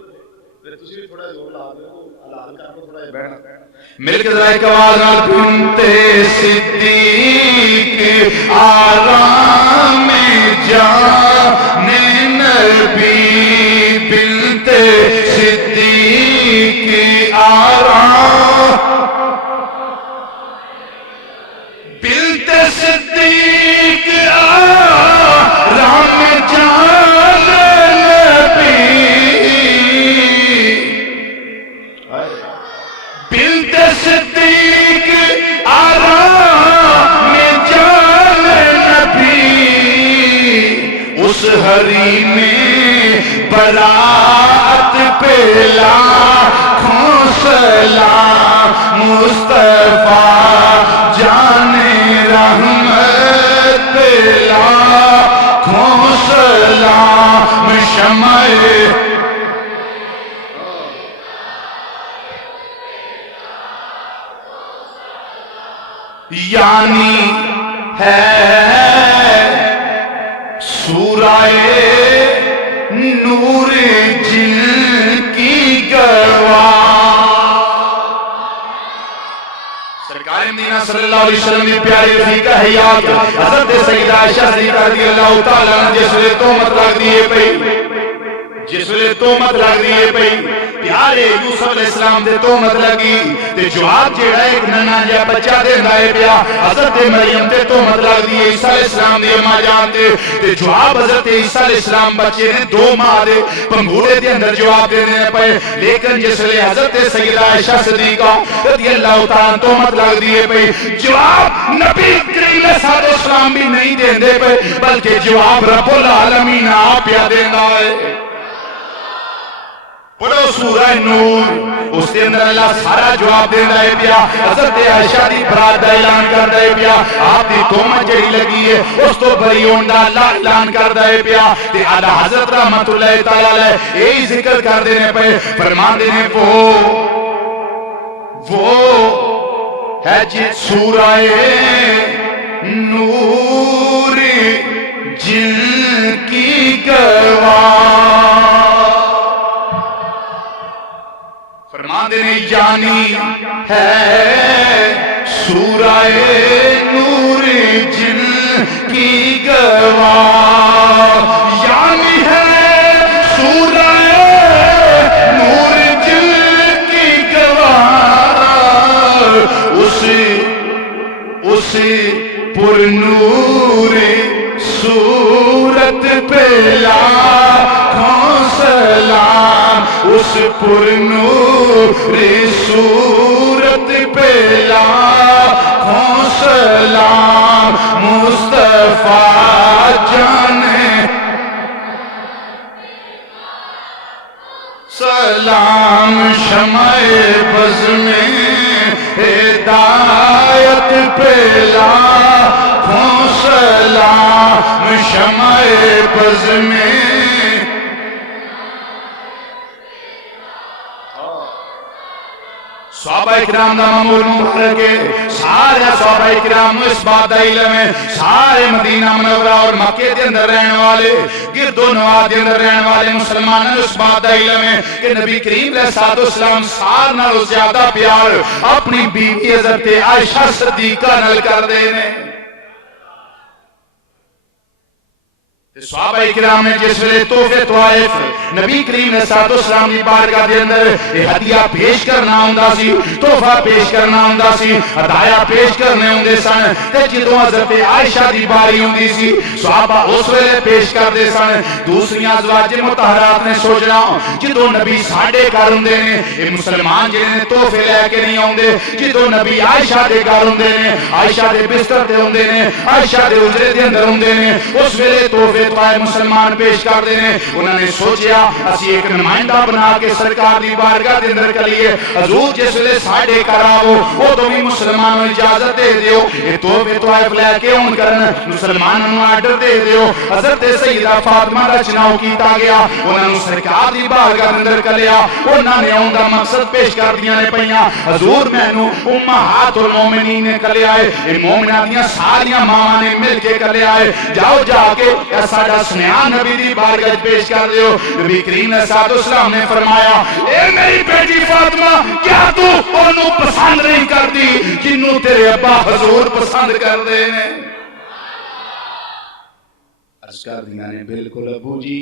پھر تسی بھی تھوڑا ذوق لا دو حلال کر دو تھوڑا بیٹھنا مل کے ذرا ایک آواز نال بنت صدیق آرام جان نبی بنت صدیق آرام بنت صدیق آرام جان نبی بنت صدیق آرام جان نبی اس حریم برات پہ لاکھوں سلام مصطفیٰ جان رحمت پہ لاکھوں سلام شمع یعنی ہے سورہ نور جن کی گواہ سرکار مدینہ صلی اللہ علیہ وسلم نے پیاری رفیقہ حیات حضرت سیدہ عائشہ صدیقہ رضی اللہ تعالیٰ عنہ جس لئے تومت لگ دیئے پیارے یوسف علیہ السلام دے تومت لگی تے جواب جیڑا ایک ننا جا بچہ دے دائے پیا حضرت مریم تے تومت لگ دی عیسیٰ علیہ السلام دے ماں جان تے جواب حضرت عیسیٰ علیہ السلام بچے نے دو ماں دے پنگھوڑے دے اندر جواب دے دینے پئے لیکن جس لئے حضرت سیدہ عائشہ صدیقہ رضی اللہ تعالیٰ تومت لگ دیئے پئے جواب نبی کریم صلی اللہ علیہ وسلم بھی نہیں دے دے پئے بلکہ جواب رب العالمین آپ یا دینا ہے پڑھو سورہ نور اس کے اندر اللہ سارا جواب دے رہے پیا حضرت عائشہ دی برات دا اعلان کر دے پیا آپ دی تومت جڑی لگی ہے اس تو بری ہوندا اللہ اعلان کر دے پیا تے اعلیٰ حضرت رحمت اللہ تعالی علیہ یہی ذکر کر دینے پہ فرمان دینے وہ ہے جی سورہ نور جن کی گواہ فرمان دینے یعنی ہے سورہ نور جن کی گواہ یعنی ہے سورہ نور جن کی گواہ اس پر نور صورت پہ لاکھوں سلام اس پر نور صورت پہ لاکھوں سلام مصطفیٰ جانے سلام شمع بز میں ہدایت پہ لاکھوں سلام شمع بز میں صحابہ اکرام دا معمول مبارک ہے سارے صحابہ اکرام اس بات دا علم ہے سارے مدینہ منورہ اور مکے دے اندر رہنے والے گرد و نواح دے اندر رہنے والے مسلمانوں اس بات دا علم ہے کہ نبی کریم علیہ السلام سار نالوں زیادہ پیار اپنی بیوی حضرت عائشہ صدیقہ نال کر دینے صحابہ اکرام نے جس ویلے تحفے طائف نبی کریم علیہ السلام کی بارگاہ دے اندر ہدیہ پیش کرنا ہوندا سی تحفہ پیش کرنا ہوندا سی ہدایہ پیش کرنے ہوندے سن تے جدوں حضرت عائشہ دی باری ہوندی سی صحابہ اس ویلے پیش کردے سن دوسری ازواج مطہرات نے سوچنا جدوں نبی ساڈے گھر ہوندے نے اے مسلمان جڑے نے تحفے لے کے نہیں آوندے جدوں نبی عائشہ دے گھر ہوندے نے عائشہ دے بستر تے ہوندے نے عائشہ دے حجرے دے اندر ہوندے نے اس ویلے تحفے توائے مسلمان پیش کر دینے انہوں نے سوچیا اسی ایک نمائندہ بنا کے سرکار دی بارگاہ دے اندر کریے حضور جس لئے ساڑھے کراؤ وہ تو بھی مسلمانوں اجازت دے دیو یہ تحفے توائے لے کے ان کرن مسلمانوں آرڈر دے دیو حضرت سیدہ فاطمہ دا چناؤ کیتا گیا انہوں نے سرکار دی بارگاہ دے اندر کریا انہوں نے ان دا مقصد پیش کر دیا نے پہیاں حضور مینو امہات المومنین نے کر لیا ہے ان مومنہ دیاں ساریاں ماں نے مل کے کر لیا ہے جاؤ جا کے ساڑھا سنیان نبی دی بارگاہ پیش کر دیو نبی کریم علیہ السلام نے فرمایا اے میری بیٹی فاطمہ کیا تو انہوں پسند نہیں کر دی جنہوں تیرے ابا حضور پسند کر دے نے عرض کر دیا نے بالکل ابو جی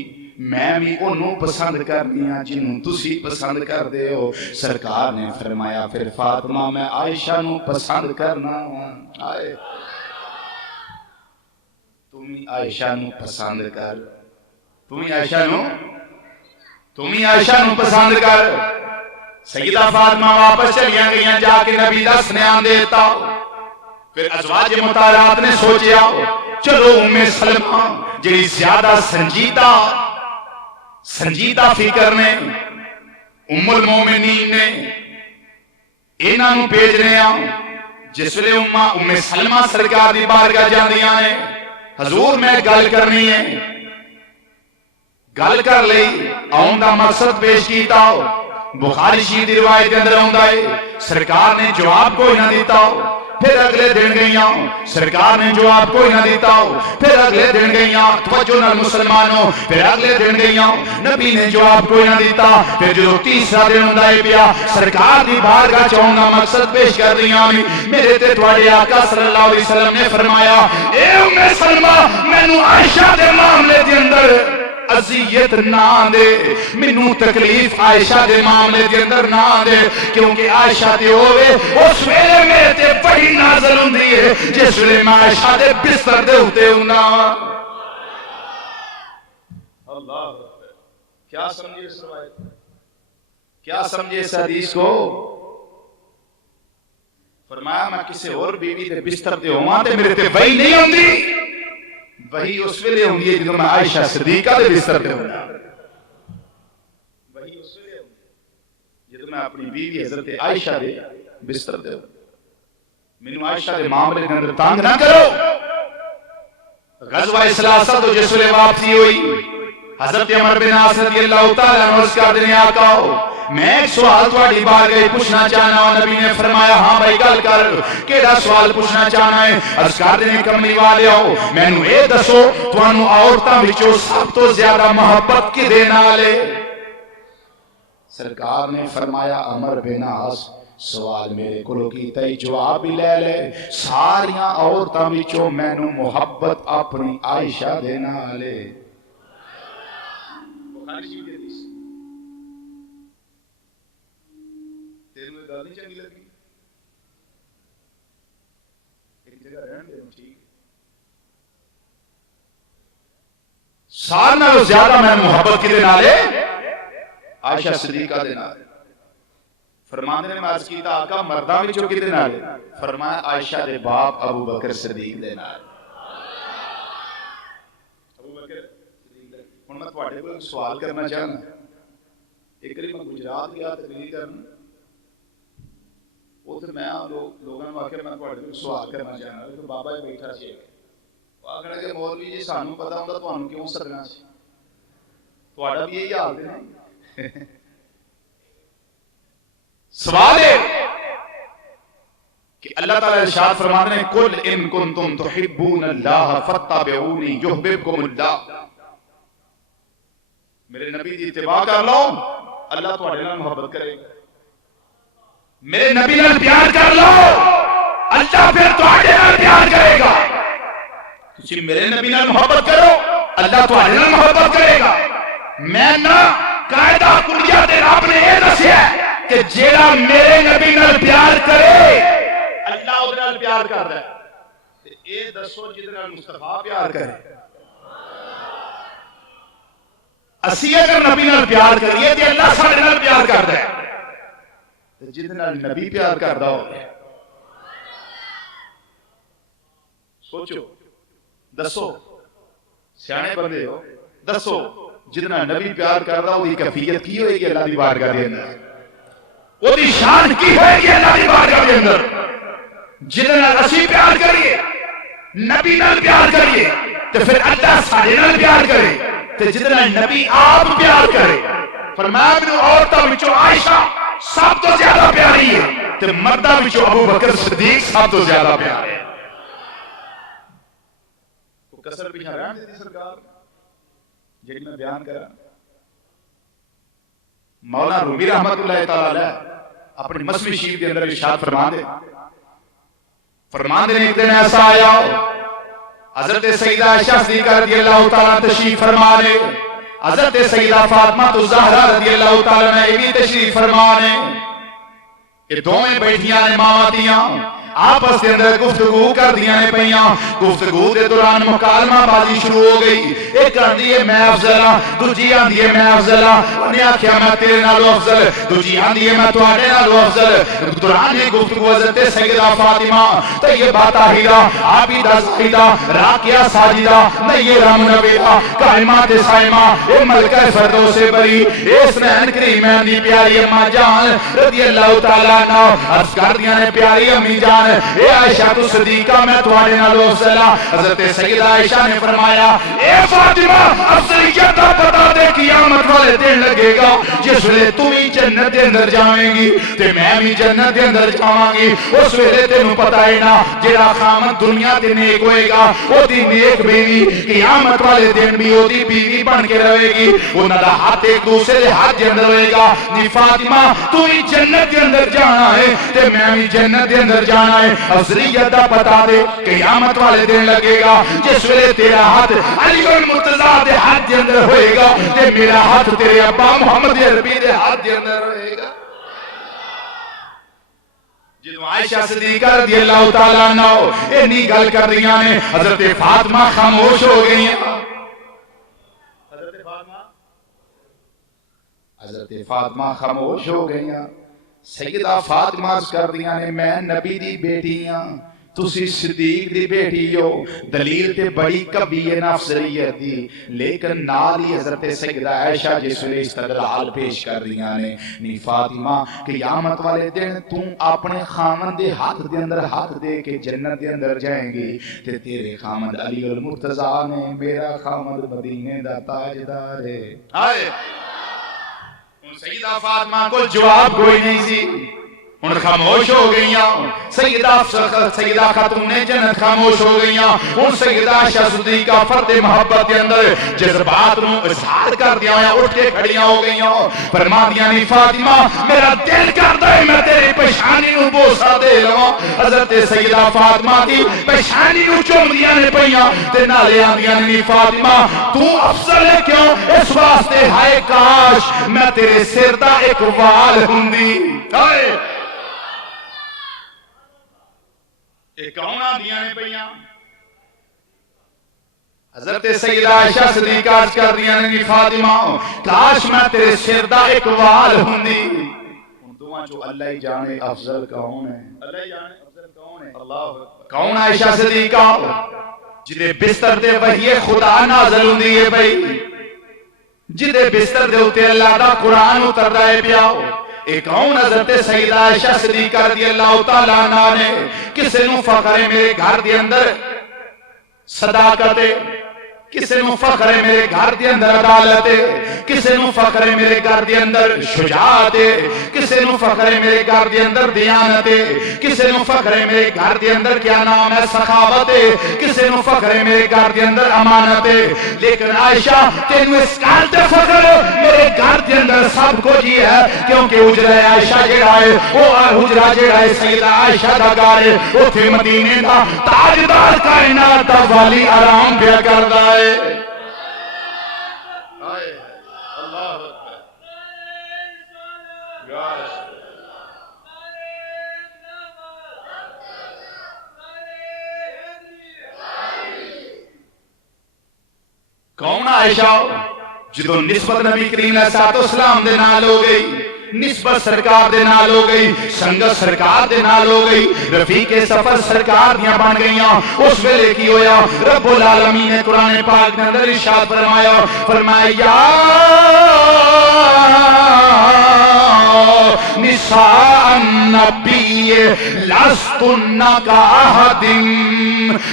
میں بھی انہوں پسند کر دیا جنہوں تسی پسند کر دے ہو سرکار نے فرمایا پھر فاطمہ میں عائشہ نو پسند کرنا ہوں آئے تمہیں عائشہ نو پسند کر تمہیں عائشہ نو پسند کر سیدہ فاطمہ واپس چلیاں گئیاں جا کے نبی دا سنیان دیتا پھر ازواج مطہرات نے سوچیا چلو ام سلمہ جنہی زیادہ سنجیدہ فکر نے ام المومنین نے انہاں نو بھیج رہے ہیں جس ویلے ام سلمہ سرکار دی بارگاہ جاندیاں نے حضور میں گل کرنی ہے گل کر لئی آن دا مقصد پیش کیتا بخاری شریف دی روایت کے اندر آندا ہے سرکار نے جواب کوئی نہ دیتا پھر اگلے دن گئیاں سرکار نے جواب کوئی نہ دیتا پھر اگلے دن گئیاں توجہ نال مسلمانوں پھر اگلے دن گئیاں نبی نے جواب کوئی نہ دیتا پھر جو تیسرا دن ہوندا ہے پیا سرکار دی بارگاہ چاہوں گا مقصد پیش کر دیاں میرے تے تواڈے آقا صلی اللہ علیہ وسلم نے فرمایا اے ام سلمہ مینوں عائشہ دے معاملے دے اندر عذیت نہ دے منوں تکلیف عائشہ دے معاملے دے اندر نہ دے کیونکہ عائشہ دے ہوئے اس ویلے میں تے وحی نازل ہوندی ہے جس ویلے میں عائشہ دے بستر دے ہوتے ہونا اللہ کیا سمجھے اس روایت کیا سمجھے اس حدیث کو فرمایا میں کسی اور بیوی دے بستر دے ہوں تے میرے تے وحی نہیں ہوندی وہی اس ویلے ہوندی ہے جدوں میں عائشہ صدیقہ دے بستر تے ہوں وہی اس ویلے ہوندی جدوں میں اپنی بیوی حضرت عائشہ دے بستر تے ہوں مینوں عائشہ دے معاملے دے اندر تنگ نہ کرو غزوہ ثلاثہ تو جس ویلے واپسی ہوئی حضرت عمر بن عاص رضی اللہ تعالیٰ عنہ اس کا دن آقا میں ایک سوال تواڈی بارگاہ پوچھنا چاہنا ہوں نبی نے فرمایا ہاں بھائی گل کر کیڑا سوال پوچھنا چاہنا ہے عرض کر دے کملی والے ہو مینوں اے دسو تانوں عورتاں وچوں سب تو زیادہ محبت کدے نال ہے سرکار نے فرمایا عمر بن عاص سوال میرے کولوں کیتا ہی جواب ہی لے لے ساریاں عورتاں وچوں مینوں محبت اپنی عائشہ دے نال ہے بخاری شریف دی حدیث تینوں گل نہیں چنگی لگی ایک جگہ رہن دے ٹھیک سارے نالوں زیادہ میں محبت کدے نال ہے عائشہ صدیقہ دے نال فرماندے نے عرض کیتا آقا مرداں وچوں کدے نال فرمایا عائشہ دے باپ ابو بکر صدیق دے نال ابو بکر صدیق دے ہن میں تواڈے کول سوال کرنا چاہنا ایک بار میں گجرات گیا تقریر کرن اتنے میں لوگوں نے آخیا میں تھوڑے سوال کرنا چاہنا کہ بابا جی بیٹھا سی آخر کہ مولوی جی سانوں پتا ہوتا تمہیں کیوں سدنا سی تھوڑا بھی یہی حال ہے سوال ہے کہ اللہ تعالیٰ ارشاد فرماتے ہیں قل ان کنتم تحبون اللہ فاتبعونی یحببکم اللہ میرے نبی دی اتباع کر لو اللہ تمہارے نال محبت کرے گا میرے نبی نال پیار کر لو اللہ پھر تمہارے نال پیار کرے گا تسی میرے نبی نال محبت کرو اللہ تمہارے نال محبت کرے گا میں نہ قاعدہ کلیہ تے رب نے یہ دسیا کہ جیڑا میرے نبی نال پیار کرے اللہ اس نال پیار کردا ہے تے اے دسو جس نال مصطفیٰ پیار کرے اسی اگر نبی نال پیار کریے تے اللہ ساڈے نال پیار کردا ہے تے جس نال نبی پیار کردا ہو سوچو دسو سیانے بندے ہو دسو جتنا نبی پیار کردا وہ دی کیفیت کی ہوئے گی اللہ دی بارگاہ دے اندر وہ دی شان کی ہوئے گی اللہ دی بارگاہ دے اندر جتنا اسی پیار کریے نبی نال پیار کریے تو پھر اللہ سارے نال پیار کرے تو جتنا نبی آپ پیار کرے فرمایا ابن عورتہ وچوں عائشہ سب تو زیادہ پیاری ہے تو مردہ وچوں ابو بکر صدیق سب تو زیادہ پیار ہے کسر پیچھا رہن دیتی سرکار جن میں بیان کرا مولانا رومی رحمت اللہ تعالی اپنی مسوی شریف کے اندر ارشاد فرمان دے ایک دن ایسا آیا حضرت سیدہ عائشہ صدیقہ رضی اللہ تعالی تشریف فرمانے حضرت سیدہ فاطمہ الزہرا رضی اللہ تعالی نے بھی تشریف فرمانے یہ دوویں بیٹھیاں نے ماواں دیاں آپس کے اندر گفتگو کر دیا نے پہیاں گفتگو دے دوران مکالمہ بازی شروع ہو گئی ایک آندھی ہے میں افضل ہاں دوجی آندھی ہے میں افضل ہاں انہیں آکھیا میں تیرے نالو افضل دوجی آندھی ہے میں تواڈے نالو افضل دوران گفتگو حضرت سیدہ فاطمہ طیبہ طاہرہ عابدہ زاہدہ راکعہ ساجدہ نیرہ منورہ قائمہ صائمہ اے ملکہ فردوس بری حسنین کریمین دی پیاری اماں جان رضی اللہ تعالیٰ عنہ عرض کر دیا نے پیاری امی جان اے عائشہ تو صدیقہ میں تمہارے نالو افضلہ حضرت سیدہ عائشہ نے فرمایا اے فاطمہ افضلیت دا پتا دے قیامت والے دن لگے گا جس ویلے تم ہی جنت دے اندر جاویں گی تے میں بھی جنت دے اندر جاواں گی اس ویلے تینوں پتہ ہے نا جڑا خامن دنیا تے نیک ہوئے گا او دی نیک بیوی قیامت والے دن بھی او دی بیوی بن کے رہے گی انہاں دا ہاتھ ایک دوسرے دے ہاتھ دے اندر ہوئے گا نی فاطمہ تو ہی جنت دے اندر جانا ہے تے میں بھی جنت دے اندر جانا ہے افضلیت دا پتا دے قیامت والے دن لگے گا جس ویلے تیرا ہاتھ علی المرتضیٰ دے ہاتھ دے اندر ہوئے گا تے میرا ہاتھ تیرے ابا محمد عربی دے ہاتھ دے اندر ہوئے گا جدو عائشہ صدیقہ رضی اللہ تعالیٰ عنہ انی گل کر رہی ہیں حضرت فاطمہ خاموش ہو گئی ہیں حضرت فاطمہ خاموش ہو گئی ہیں سیدہ فاطمہ کر دیا نے میں نبی دی بیٹی ہاں تسی صدیق دی بیٹی ہو دلیل تے بڑی کبھی نفسریت دی لیکن نال ہی حضرت سیدہ عائشہ جس ویلے استدلال پیش کر دیا نے نی فاطمہ قیامت والے دن تم اپنے خامن دے ہاتھ دے اندر ہاتھ دے کے جنت دے اندر جائیں گی تے تیرے خامن علی المرتضیٰ نے میرا خامن مدینے دا تاجدار ہے آئے سیدہ فاطمہ کو جواب کوئی نہیں سی ان خاموش ہو گئیاں سیدہ خاتون جنت خاموش ہو گئیاں ان سیدہ عائشہ صدیقہ فرد محبت کے اندر جذبات نو اظہار کر دیا اٹھ کے کھڑیاں ہو گئیاں فرما دیا نہیں فاطمہ میرا دل کرتا ہے میں تیری پیشانی نو بوسا دے لواں حضرت سیدہ فاطمہ دی پیشانی نو چوم دیا نے پئیاں تے نالے آندیاں نہیں فاطمہ تو افضل ہے کیوں اس واسطے ہائے کاش میں تیرے سر دا ایک وال ہوندی ہائے ایک کون آدیاں نے پہیاں حضرت سیدہ عائشہ صدیقہ عرض کر دیا نے فاطمہ کاش میں تیرے سر دا ایک وال ہوندی ان دعا جو اللہ ہی جانے افضل کون ہے اللہ ہی جانے افضل کون ہے اللہ کون عائشہ صدیقہ جدے بستر دے وحی خدا نازل ہوندی ہے بھائی جدے بستر دے ہوتے اللہ دا قرآن اتر رہے پیاؤ ایک کون حضرت سیدہ عائشہ صدیقہ رضی اللہ تعالیٰ عنہ نے کسے نو فخر ہے میرے گھر دے اندر صداقت ہے، کسے نو فخر ہے میرے گھر دے اندر عدالت ہے، کسے نو فخر ہے میرے گھر دے اندر شجاعت ہے، کسے نو فخر ہے میرے گھر دے اندر دیانت ہے، کسے نو فخر ہے میرے گھر دے اندر کیا نام ہے سخاوت ہے، کسے نو فخر ہے میرے گھر دے اندر امانت ہے۔ لیکن عائشہ تینو اس گھر تے فخر ہے میرے گھر دے اندر سب کچھ ہی ہے، کیونکہ حجرہ عائشہ جڑا ہے وہ حجرہ جڑا ہے سیدہ عائشہ دا گھر ہے، اوتھے مدینے دا تاجدار کائنات دا والی آرام پیا کردا ہے۔ کون عائشہ جدو نسبت نبی کریم علیہ السلام دے نال ہو گئی، نسبت سرکار دے نال ہو گئی، سنگت سرکار دے نال ہو گئی، رفیق سفر سرکار دیاں بن گئیاں، اس ویلے کی ہویا رب العالمین نے قرآن پاک کے اندر ارشاد فرمایا نساء النبی لستن کاحد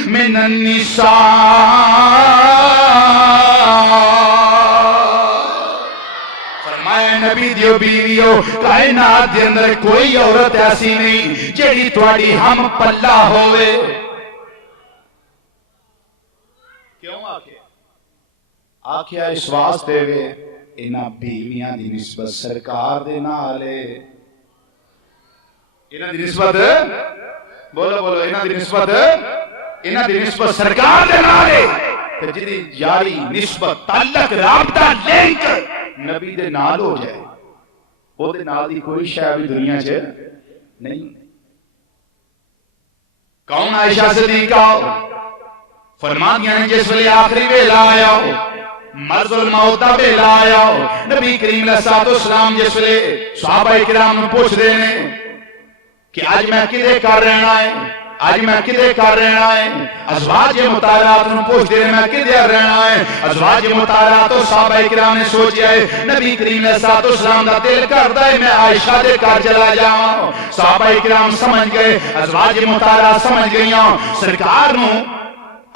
من النساء، نبی دیو بیویو کائنات دے اندر کوئی عورت ایسی نہیں جیڑی تواڈی ہم پلہ ہوئے۔ کیوں آکھیا اس واسطے وے انہاں بیویاں دی نسبت سرکار دے نال ہے، انہاں دی نسبت بولو بولو انہاں دی نسبت سرکار دے نال ہے، تے جدی یاری نسبت تعلق رابطہ لنک نبی دے نال ہو جائے وہ دے نال دی کوئی شے بھی دنیا چ نہیں۔ کون عائشہ صدیقہ فرماندیاں نے جس ویلے آخری ویلا آیا مرض الموت دا ویلا آیا، نبی کریم علیہ السلام جس ویلے صحابہ کرام نو پوچھ دے نے کہ آج میں کدے کر رہنا ہے، آج میں کدے کر رہنا ہے، ازواج مطہرات نو پوچھ دے میں کدے رہنا ہے، ازواج مطہرات و صحابہ کرام نے سوچیا ہے نبی کریم علیہ السلام دا دل کردا ہے میں عائشہ دے گھر چلا جاواں، صحابہ کرام سمجھ گئے، ازواج مطہرات سمجھ گئیاں، سرکار نو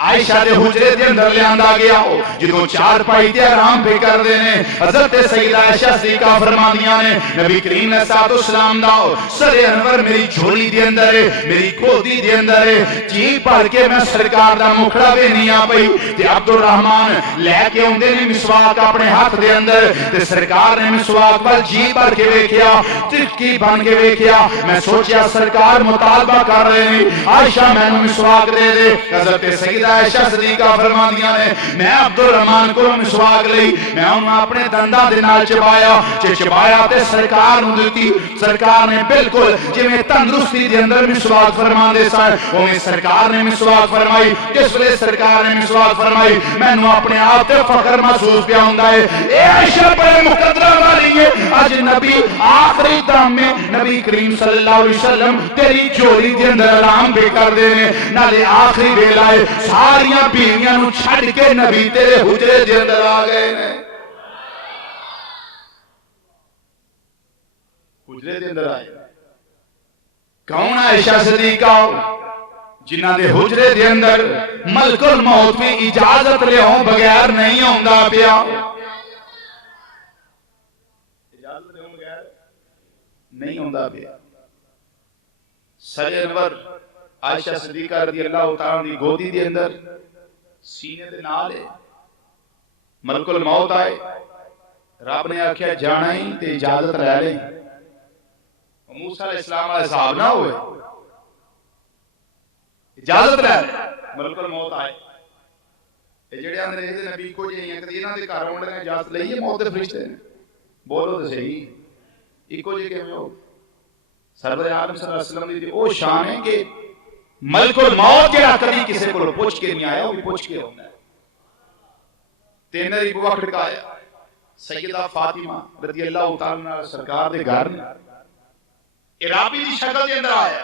عائشہ دے حجرے دے اندر لے آندا گیا جدوں چار پائی تے آرام پہ کر دینے حضرت سیدہ عائشہ صدیقہ فرماندیاں نے نبی کریم علیہ السلام دا سر انور میری جھولی دے اندر ہے، میری گودی دے اندر ہے، جی بھر کے میں سرکار دا مکھڑا بھی نہیں آ پئی تے عبد الرحمن لے کے اوندے نے مسواک اپنے ہاتھ دے اندر تے سرکار نے مسواک پر جی بھر کے ویکھیا، ترکی بن کے ویکھیا، میں سوچیا سرکار مطالبہ کر رہے ہیں عائشہ مینوں مسواک دے دے۔ حضرت سیدہ عائشہ صدیقہ فرماندیاں نے میں عبد الرحمن کو مسواک لئی میں انہوں اپنے دنداں دے نال چبایا تے سرکار نو دتی، سرکار نے بالکل جویں تندرستی دے اندر مسواک فرماندے سن اوویں سرکار نے مسواک فرمائی، جس ویلے سرکار نے مسواک فرمائی مینوں اپنے آپ تے فخر محسوس پیا ہوندا ہے اے عائشہ بڑے مقدرہ والی ہے، اج نبی آخری دم میں نبی کریم صلی اللہ علیہ وسلم تیری جھولی دے اندر آرام بھی کر دینے نالے آخری ویلا ہے ساریاں بیویاں نو چھڑ کے نبی تیرے حجرے دے اندر آ گئے نے، حجرے دے اندر آئے۔ کون عائشہ صدیقہ جنہ دے حجرے دے اندر ملک الموت بھی اجازت لے ہوں بغیر نہیں ہوندا پیا، اجازت لے ہوں بغیر نہیں ہوندا پیا۔ سر انور عائشہ صدیقہ رضی اللہ تعالیٰ دی گودی دے اندر سینے دے نال ہے، ملک الموت آئے، رب نے آکھیا جانا ہی تے اجازت لے لیں، موسیٰ علیہ السلام علیہ صاحب نہ ہوئے، اجازت لے لیں، ملک الموت آئے۔ یہ جڑے انگریز نبی کو جی ہیں کہ انہاں دے گھر آਉਣ لگے اجازت لئیے موت دے فرشتے نے، بولو تے صحیح ایکو جی کیویں ہو؟ سرور عالم صلی اللہ علیہ وسلم دی او شان ہے کہ ملک الموت جڑا کبھی کسی کو پوچھ کے نہیں آیا وہ بھی پوچھ کے ہوتا ہے۔ تین ری بوا کھڑکایا سیدہ فاطمہ رضی اللہ تعالیٰ عنہ سرکار دے گھر نے عرابی دی شکل دے اندر آیا،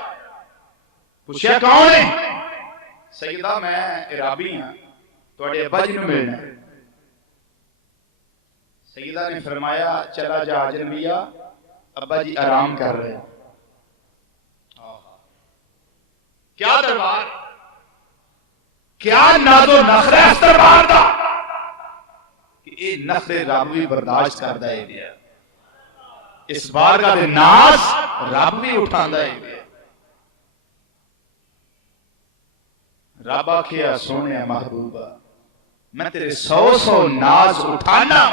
پوچھیا کون ہے؟ سیدہ میں عرابی ہاں، تواڈے ابا جی نوں ملنا ہے۔ سیدہ نے فرمایا چلا جا اجنبیا ابا جی آرام کر رہے ہیں. کیا دربار, کیا ناز و نخرہ اس دربار دا کہ اے نخرے رب بھی برداشت کر دے گیا, اس بار کا ناز رب بھی اٹھا دے گیا. رب آکھیا سونے محبوبہ میں تیرے 100 ناز اٹھانا,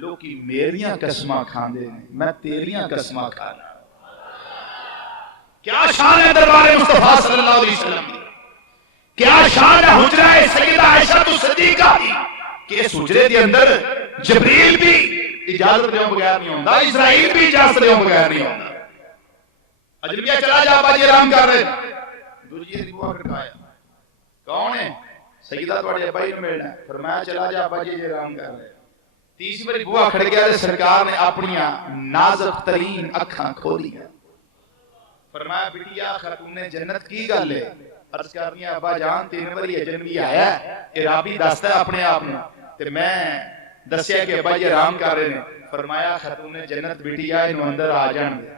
لوکی میریاں قسماں کھاندے نے, میں تیریاں قسماں کھانا. کیا شان ہے دربار مصطفیٰ صلی اللہ علیہ وسلم کی, کیا شان ہے حجرہ سیدہ عائشہ صدیقہ کی کہ اس حجرے کے اندر جبریل بھی اجازت دیوں بغیر نہیں ہوتا, اسرائیل بھی اجازت دیوں بغیر نہیں ہوتا. اجنبیہ چلا جا باجی آرام کر رہے, دوجی دی بوا کھٹکایا, کون ہے؟ سیدہ تواڈے ابا جی نوں ملنا ہے. فرمایا چلا جا ابا جی آرام کر رہے. تیسری باری بوا کھڑ گیا تے سرکار نے اپنی نازک ترین اکھاں کھولی. فرمایا بٹیا خاتون جنت کی گل ہے؟ عرض کرنی ابا جان 3 باری اجنبی آیا ہے, رابی دستا ہے اپنے آپ نے, تے میں دسیا کہ ابا جی آرام کر رہے ہیں. فرمایا خاتون جنت بٹیا انہوں اندر آ جان دے.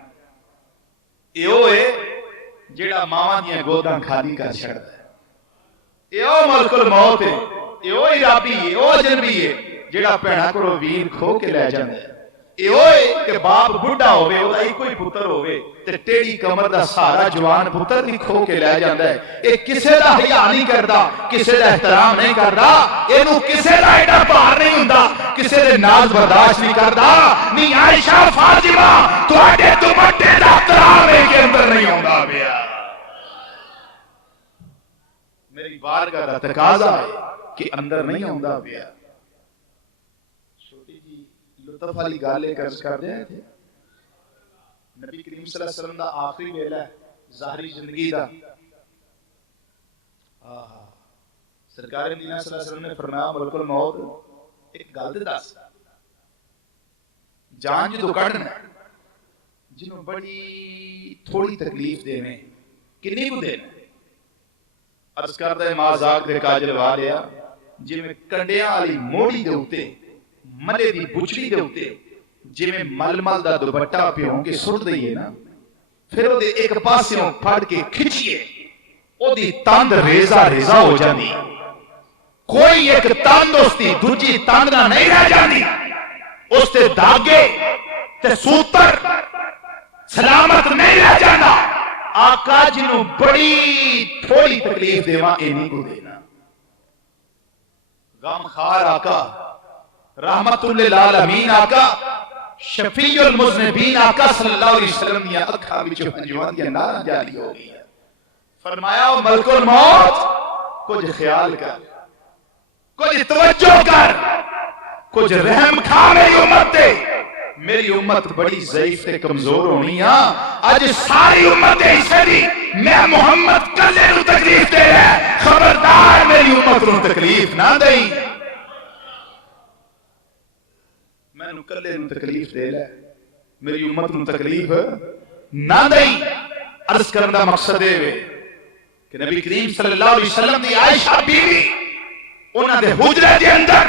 ایو ہے جیڑا ماواں دیاں گوداں خالی کر چھڑدا ہے, ایو ملک الموت ہے, ایو ہی رابی ہے, ایو اجنبی ہے جیڑا بھیڑاں کولوں ویر کھو کے لے جاندا ہے. ایو ہے کہ باپ بڈھا ہوے او دا کوئی پتر ہوے تے ٹیڑھی کمر دا سارا جوان پتر بھی کھو کے لے جاندا ہے. اے کسے دا حیا نہیں کردا, کسے دا احترام نہیں کردا, اینو کسے دا ایڈا بھار نہیں ہوندا, کسے دے ناز برداشت نہیں کردا. نہیں عائشہ فاطمہ تواڈے دوپٹے دا احترام اے کے اندر نہیں ہوندا پیا. میری بارگاہ دا تقاضا ہے کہ اندر نہیں ہوندا پیا. لطف والی گل ایک عرض کر دیا تھے, نبی کریم صلی اللہ علیہ وسلم دا آخری ویلا ہے ظاہری زندگی دا. سرکار مدینہ صلی اللہ علیہ وسلم نے فرمایا ملک الموت ایک گل تے دس, جان جدوں کڈنا جنوں بڑی تھوڑی تکلیف دینے کنی کو دینا. عرض کردا ہے مازاق دے کاجل والیا جویں کنڈیاں والی موڑی دے اوتے ملے دی بچڑی دے ہوتے جویں مل مل دا دوپٹہ پیوں کے سٹ دئیے نا, پھر او دے ایک پاسیوں پھڑ کے کھچئے, او دی تند ریزہ ریزہ ہو جاندی, کوئی ایک تندرستی دوجی تند نہ نہیں رہ جاندی, اس تے دھاگے تے سوتر سلامت نہیں رہ جاندا. آقا جنوں بڑی تھوڑی تکلیف دیواں اینی کو دینا. غم خار آقا, رحمت للعالمین آقا, شفیع المذنبین آقا صلی اللہ علیہ وسلم دیا اکھاں وچوں ہنجواں دیا ناراں جاری ہو گئی. فرمایا ملک الموت کچھ خیال کر, کچھ توجہ کر, کچھ رحم کھا میری امت دے. میری امت بڑی ضعیف تے کمزور ہونی ہاں, اج ساری امت حصے دی میں محمد کلے نوں تکلیف دے رہا, خبردار میری امت نوں تکلیف نہ دئی. میں نو کلے نو تکلیف دے لے, میری امت نو تکلیف نہ دئی. عرض کرن دا مقصد ہے کہ نبی کریم صلی اللہ علیہ وسلم دی عائشہ بیوی انہاں دے حجرے دے اندر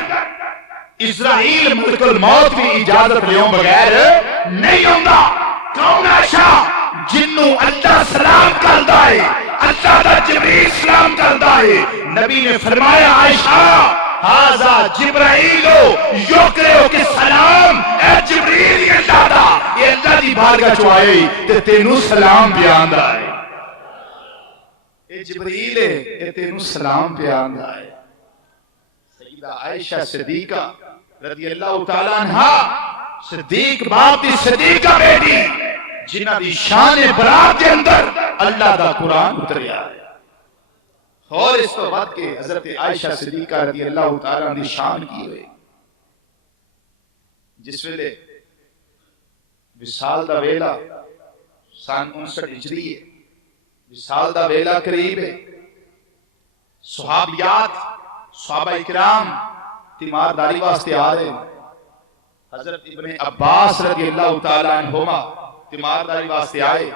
اسرائیل ملک الموت کی اجازت لیوں بغیر نہیں ہوندا. کون عائشہ جنوں اللہ سلام کردا ہے, اللہ دا جبریل سلام کردا ہے. نبی نے فرمایا عائشہ ہاذا جبرائیل یقرئ کے سلام, اے جبریل اللہ دا, یہ اللہ دی بارگاہ چ آئے تے تینوں سلام پیاندا ہے. اے جبریل اے تینوں سلام پیاندا ہے. سیدہ عائشہ صدیقہ رضی اللہ تعالی عنہا, صدیق باپ دی صدیقہ بیٹی جنہاں دی شان برات کے اندر اللہ دا قرآن اتریا ہے. اور اس تو بعد کے حضرت عائشہ صدیقہ رضی اللہ تعالیٰ عنہ شان کی ہوئے جس ویلے وصال دا ویلا سن 59 ہجری ہے, وصال دا ویلا قریب ہے. صحابیات صحابہ اکرام تیمارداری واسطے آ رہے, حضرت ابن عباس رضی اللہ تعالیٰ عنہما تیمارداری واسطے آئے.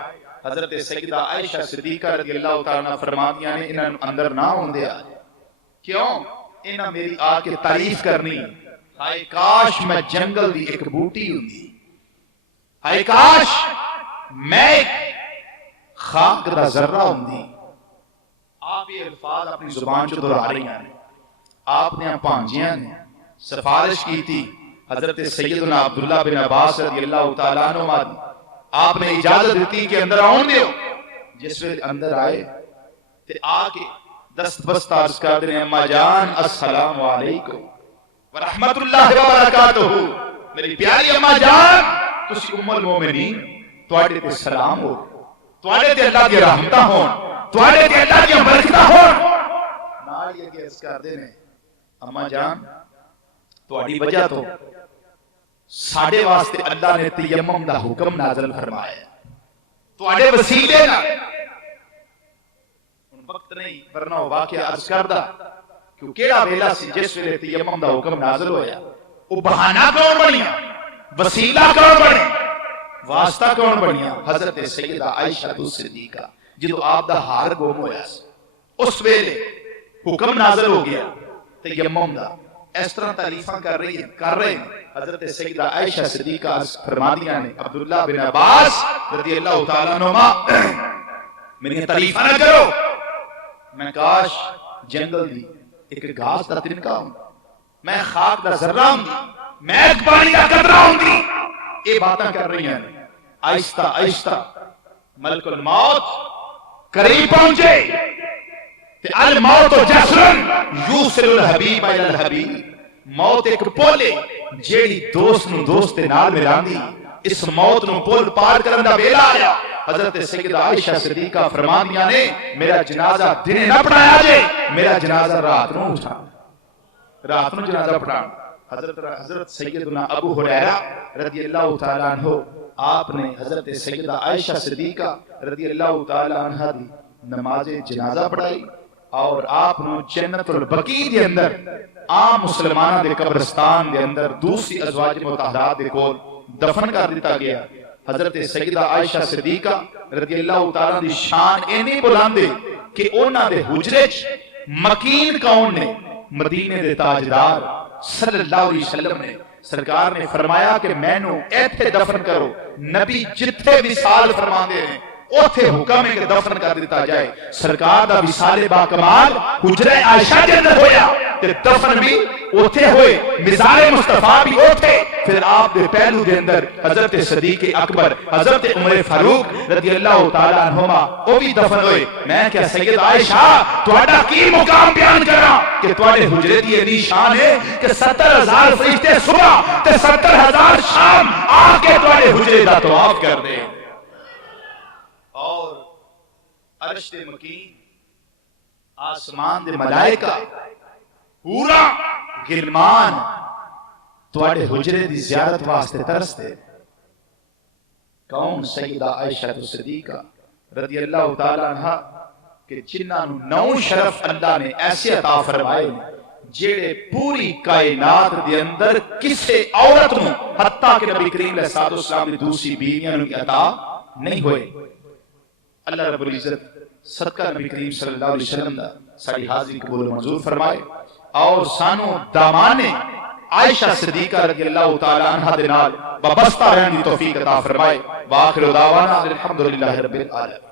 حضرت سیدہ عائشہ صدیقہ رضی اللہ تعالیٰ فرمانیاں نے انہاں اندر نہ ہوندے آ. کیوں؟ انہاں میری آ کے تعریف کرنی, ہائے کاش میں جنگل دی ایک بوٹی ہوندی, ہائے کاش میں ایک خاک دا ذرہ ہوندی. آپ یہ الفاظ اپنی زبان چ دہرا رہی ہیں. آپ نے پانجیاں نے سفارش کی تھی حضرت سیدنا عبداللہ بن عباس رضی اللہ تعالیٰ عنہ. آپ نے اجازت دیتی کہ اندر آؤں دیو. جس وقت اندر آئے تے آ کے دست بست عرض کر دیں اما جان السلام علیکم ورحمت اللہ وبرکاتہ. میری پیاری اما جان تسی ام المومنین تواڈے تے سلام ہو, تواڈے تے اللہ دی رحمتاں ہون, تواڈے تے اللہ دی برکتاں ہون. نال یہ عرض کر دیں اما جان تواڈی وجہ تو ساڈے واسطے اللہ نے تیمم دا حکم نازل فرمایا تواڈے وسیلے نال. وقت نہیں ورنہ واقعہ عرض کردہ کیوں کیڑا ویلا سی جس ویلے تیمم دا حکم نازل ہویا. وہ بہانہ کون بنیا, وسیلہ کون بنیا, واسطہ کون بنیا؟ حضرت سیدہ عائشہ صدیقہ. جدو آپ دا ہار گم ہویا اس ویلے حکم نازل ہو گیا تیمم دا. اس طرح تعریفاں کر رہے ہیں حضرت سیدہ عائشہ صدیقہ فرمادیاں نے عبداللہ بن عباس رضی اللہ تعالیٰ عنہما میری تعریفہ نہ کرو, میں کاش جنگل دی ایک گھاس دا تنکا ہوں, میں خاک دا ذرہ ہوں, میں ایک پانی دا قطرہ ہوں. یہ باتاں کر رہی ہیں. آہستہ آہستہ ملک الموت قریب پہنچے. الموت جسرن یوصل الحبیب الی الحبیب. موت ایک پولے جیڑی دوست نو دوست دے نال ملاندی. اس موت نو پول پار کرن دا ویلا آیا. حضرت سیدہ عائشہ صدیقہ فرماندیاں نے میرا جنازہ دن نہ پڑھایا جے, میرا جنازہ رات نو اٹھا, رات نو جنازہ پڑھان. حضرت سیدنا ابو ہریرہ رضی اللہ تعالیٰ عنہ آپ نے حضرت سیدہ عائشہ صدیقہ رضی اللہ تعالیٰ عنہ دی نماز جنازہ پڑھائی اور آپ نے جنت البقیع دے اندر عام مسلمانہ دے قبرستان دے اندر دوسری ازواج مطہرات دے کول دفن کر دیتا گیا. حضرت سیدہ عائشہ صدیقہ رضی اللہ تعالیٰ دی شان اینی بلاندے کہ اونا دے حجرے مکین کون نے مدینے دے تاجدار صلی اللہ علیہ وسلم نے سرکار نے فرمایا کہ میں نو ایتھے دفن کرو. نبی جتھے وصال فرما دے ہیں اوتھے حکم ہے کہ دفن کر دیتا جائے. سرکار دا وصال با کمال حجرہ عائشہ دے اندر ہویا تے دفن بھی اوتھے ہوئے, مزار مصطفیٰ بھی اوتھے. پھر آپ دے پہلو دے اندر حضرت صدیق اکبر حضرت عمر فاروق رضی اللہ تعالیٰ عنہما وہ بھی دفن ہوئے. میں کیا سید عائشہ تواڈا کی مقام بیان کراں کہ تواڈے حجرے دی اتنی شان ہے کہ 70,000 فرشتے صبح تے 70,000 شام آ کے تواڈے حجرے دا طواف کر دے. اور عرش دے مکین آسمان دے ملائکہ پورا گلمان تواڈے حجرے دی زیارت واسطے ترستے. کون؟ سیدہ عائشہ صدیقہ رضی اللہ تعالیٰ عنہ کہ جنہاں نو شرف اللہ نے ایسے عطا فرمائے جیڑے پوری کائنات دے اندر کسے عورت نو حتیٰ کہ نبی کریم علیہ السلام نے دوسری بیویاں نو عطا نہیں ہوئے. اللہ رب العزت صدقہ نبی کریم صلی اللہ علیہ وسلم دا ساری حاضری قبول منظور فرمائے اور سانو دامانے عائشہ صدیقہ رضی اللہ تعالیٰ عنہ دے نال وابستہ رہنے دی توفیق عطا فرمائے. وآخر دعوانا الحمدللہ رب العالمین.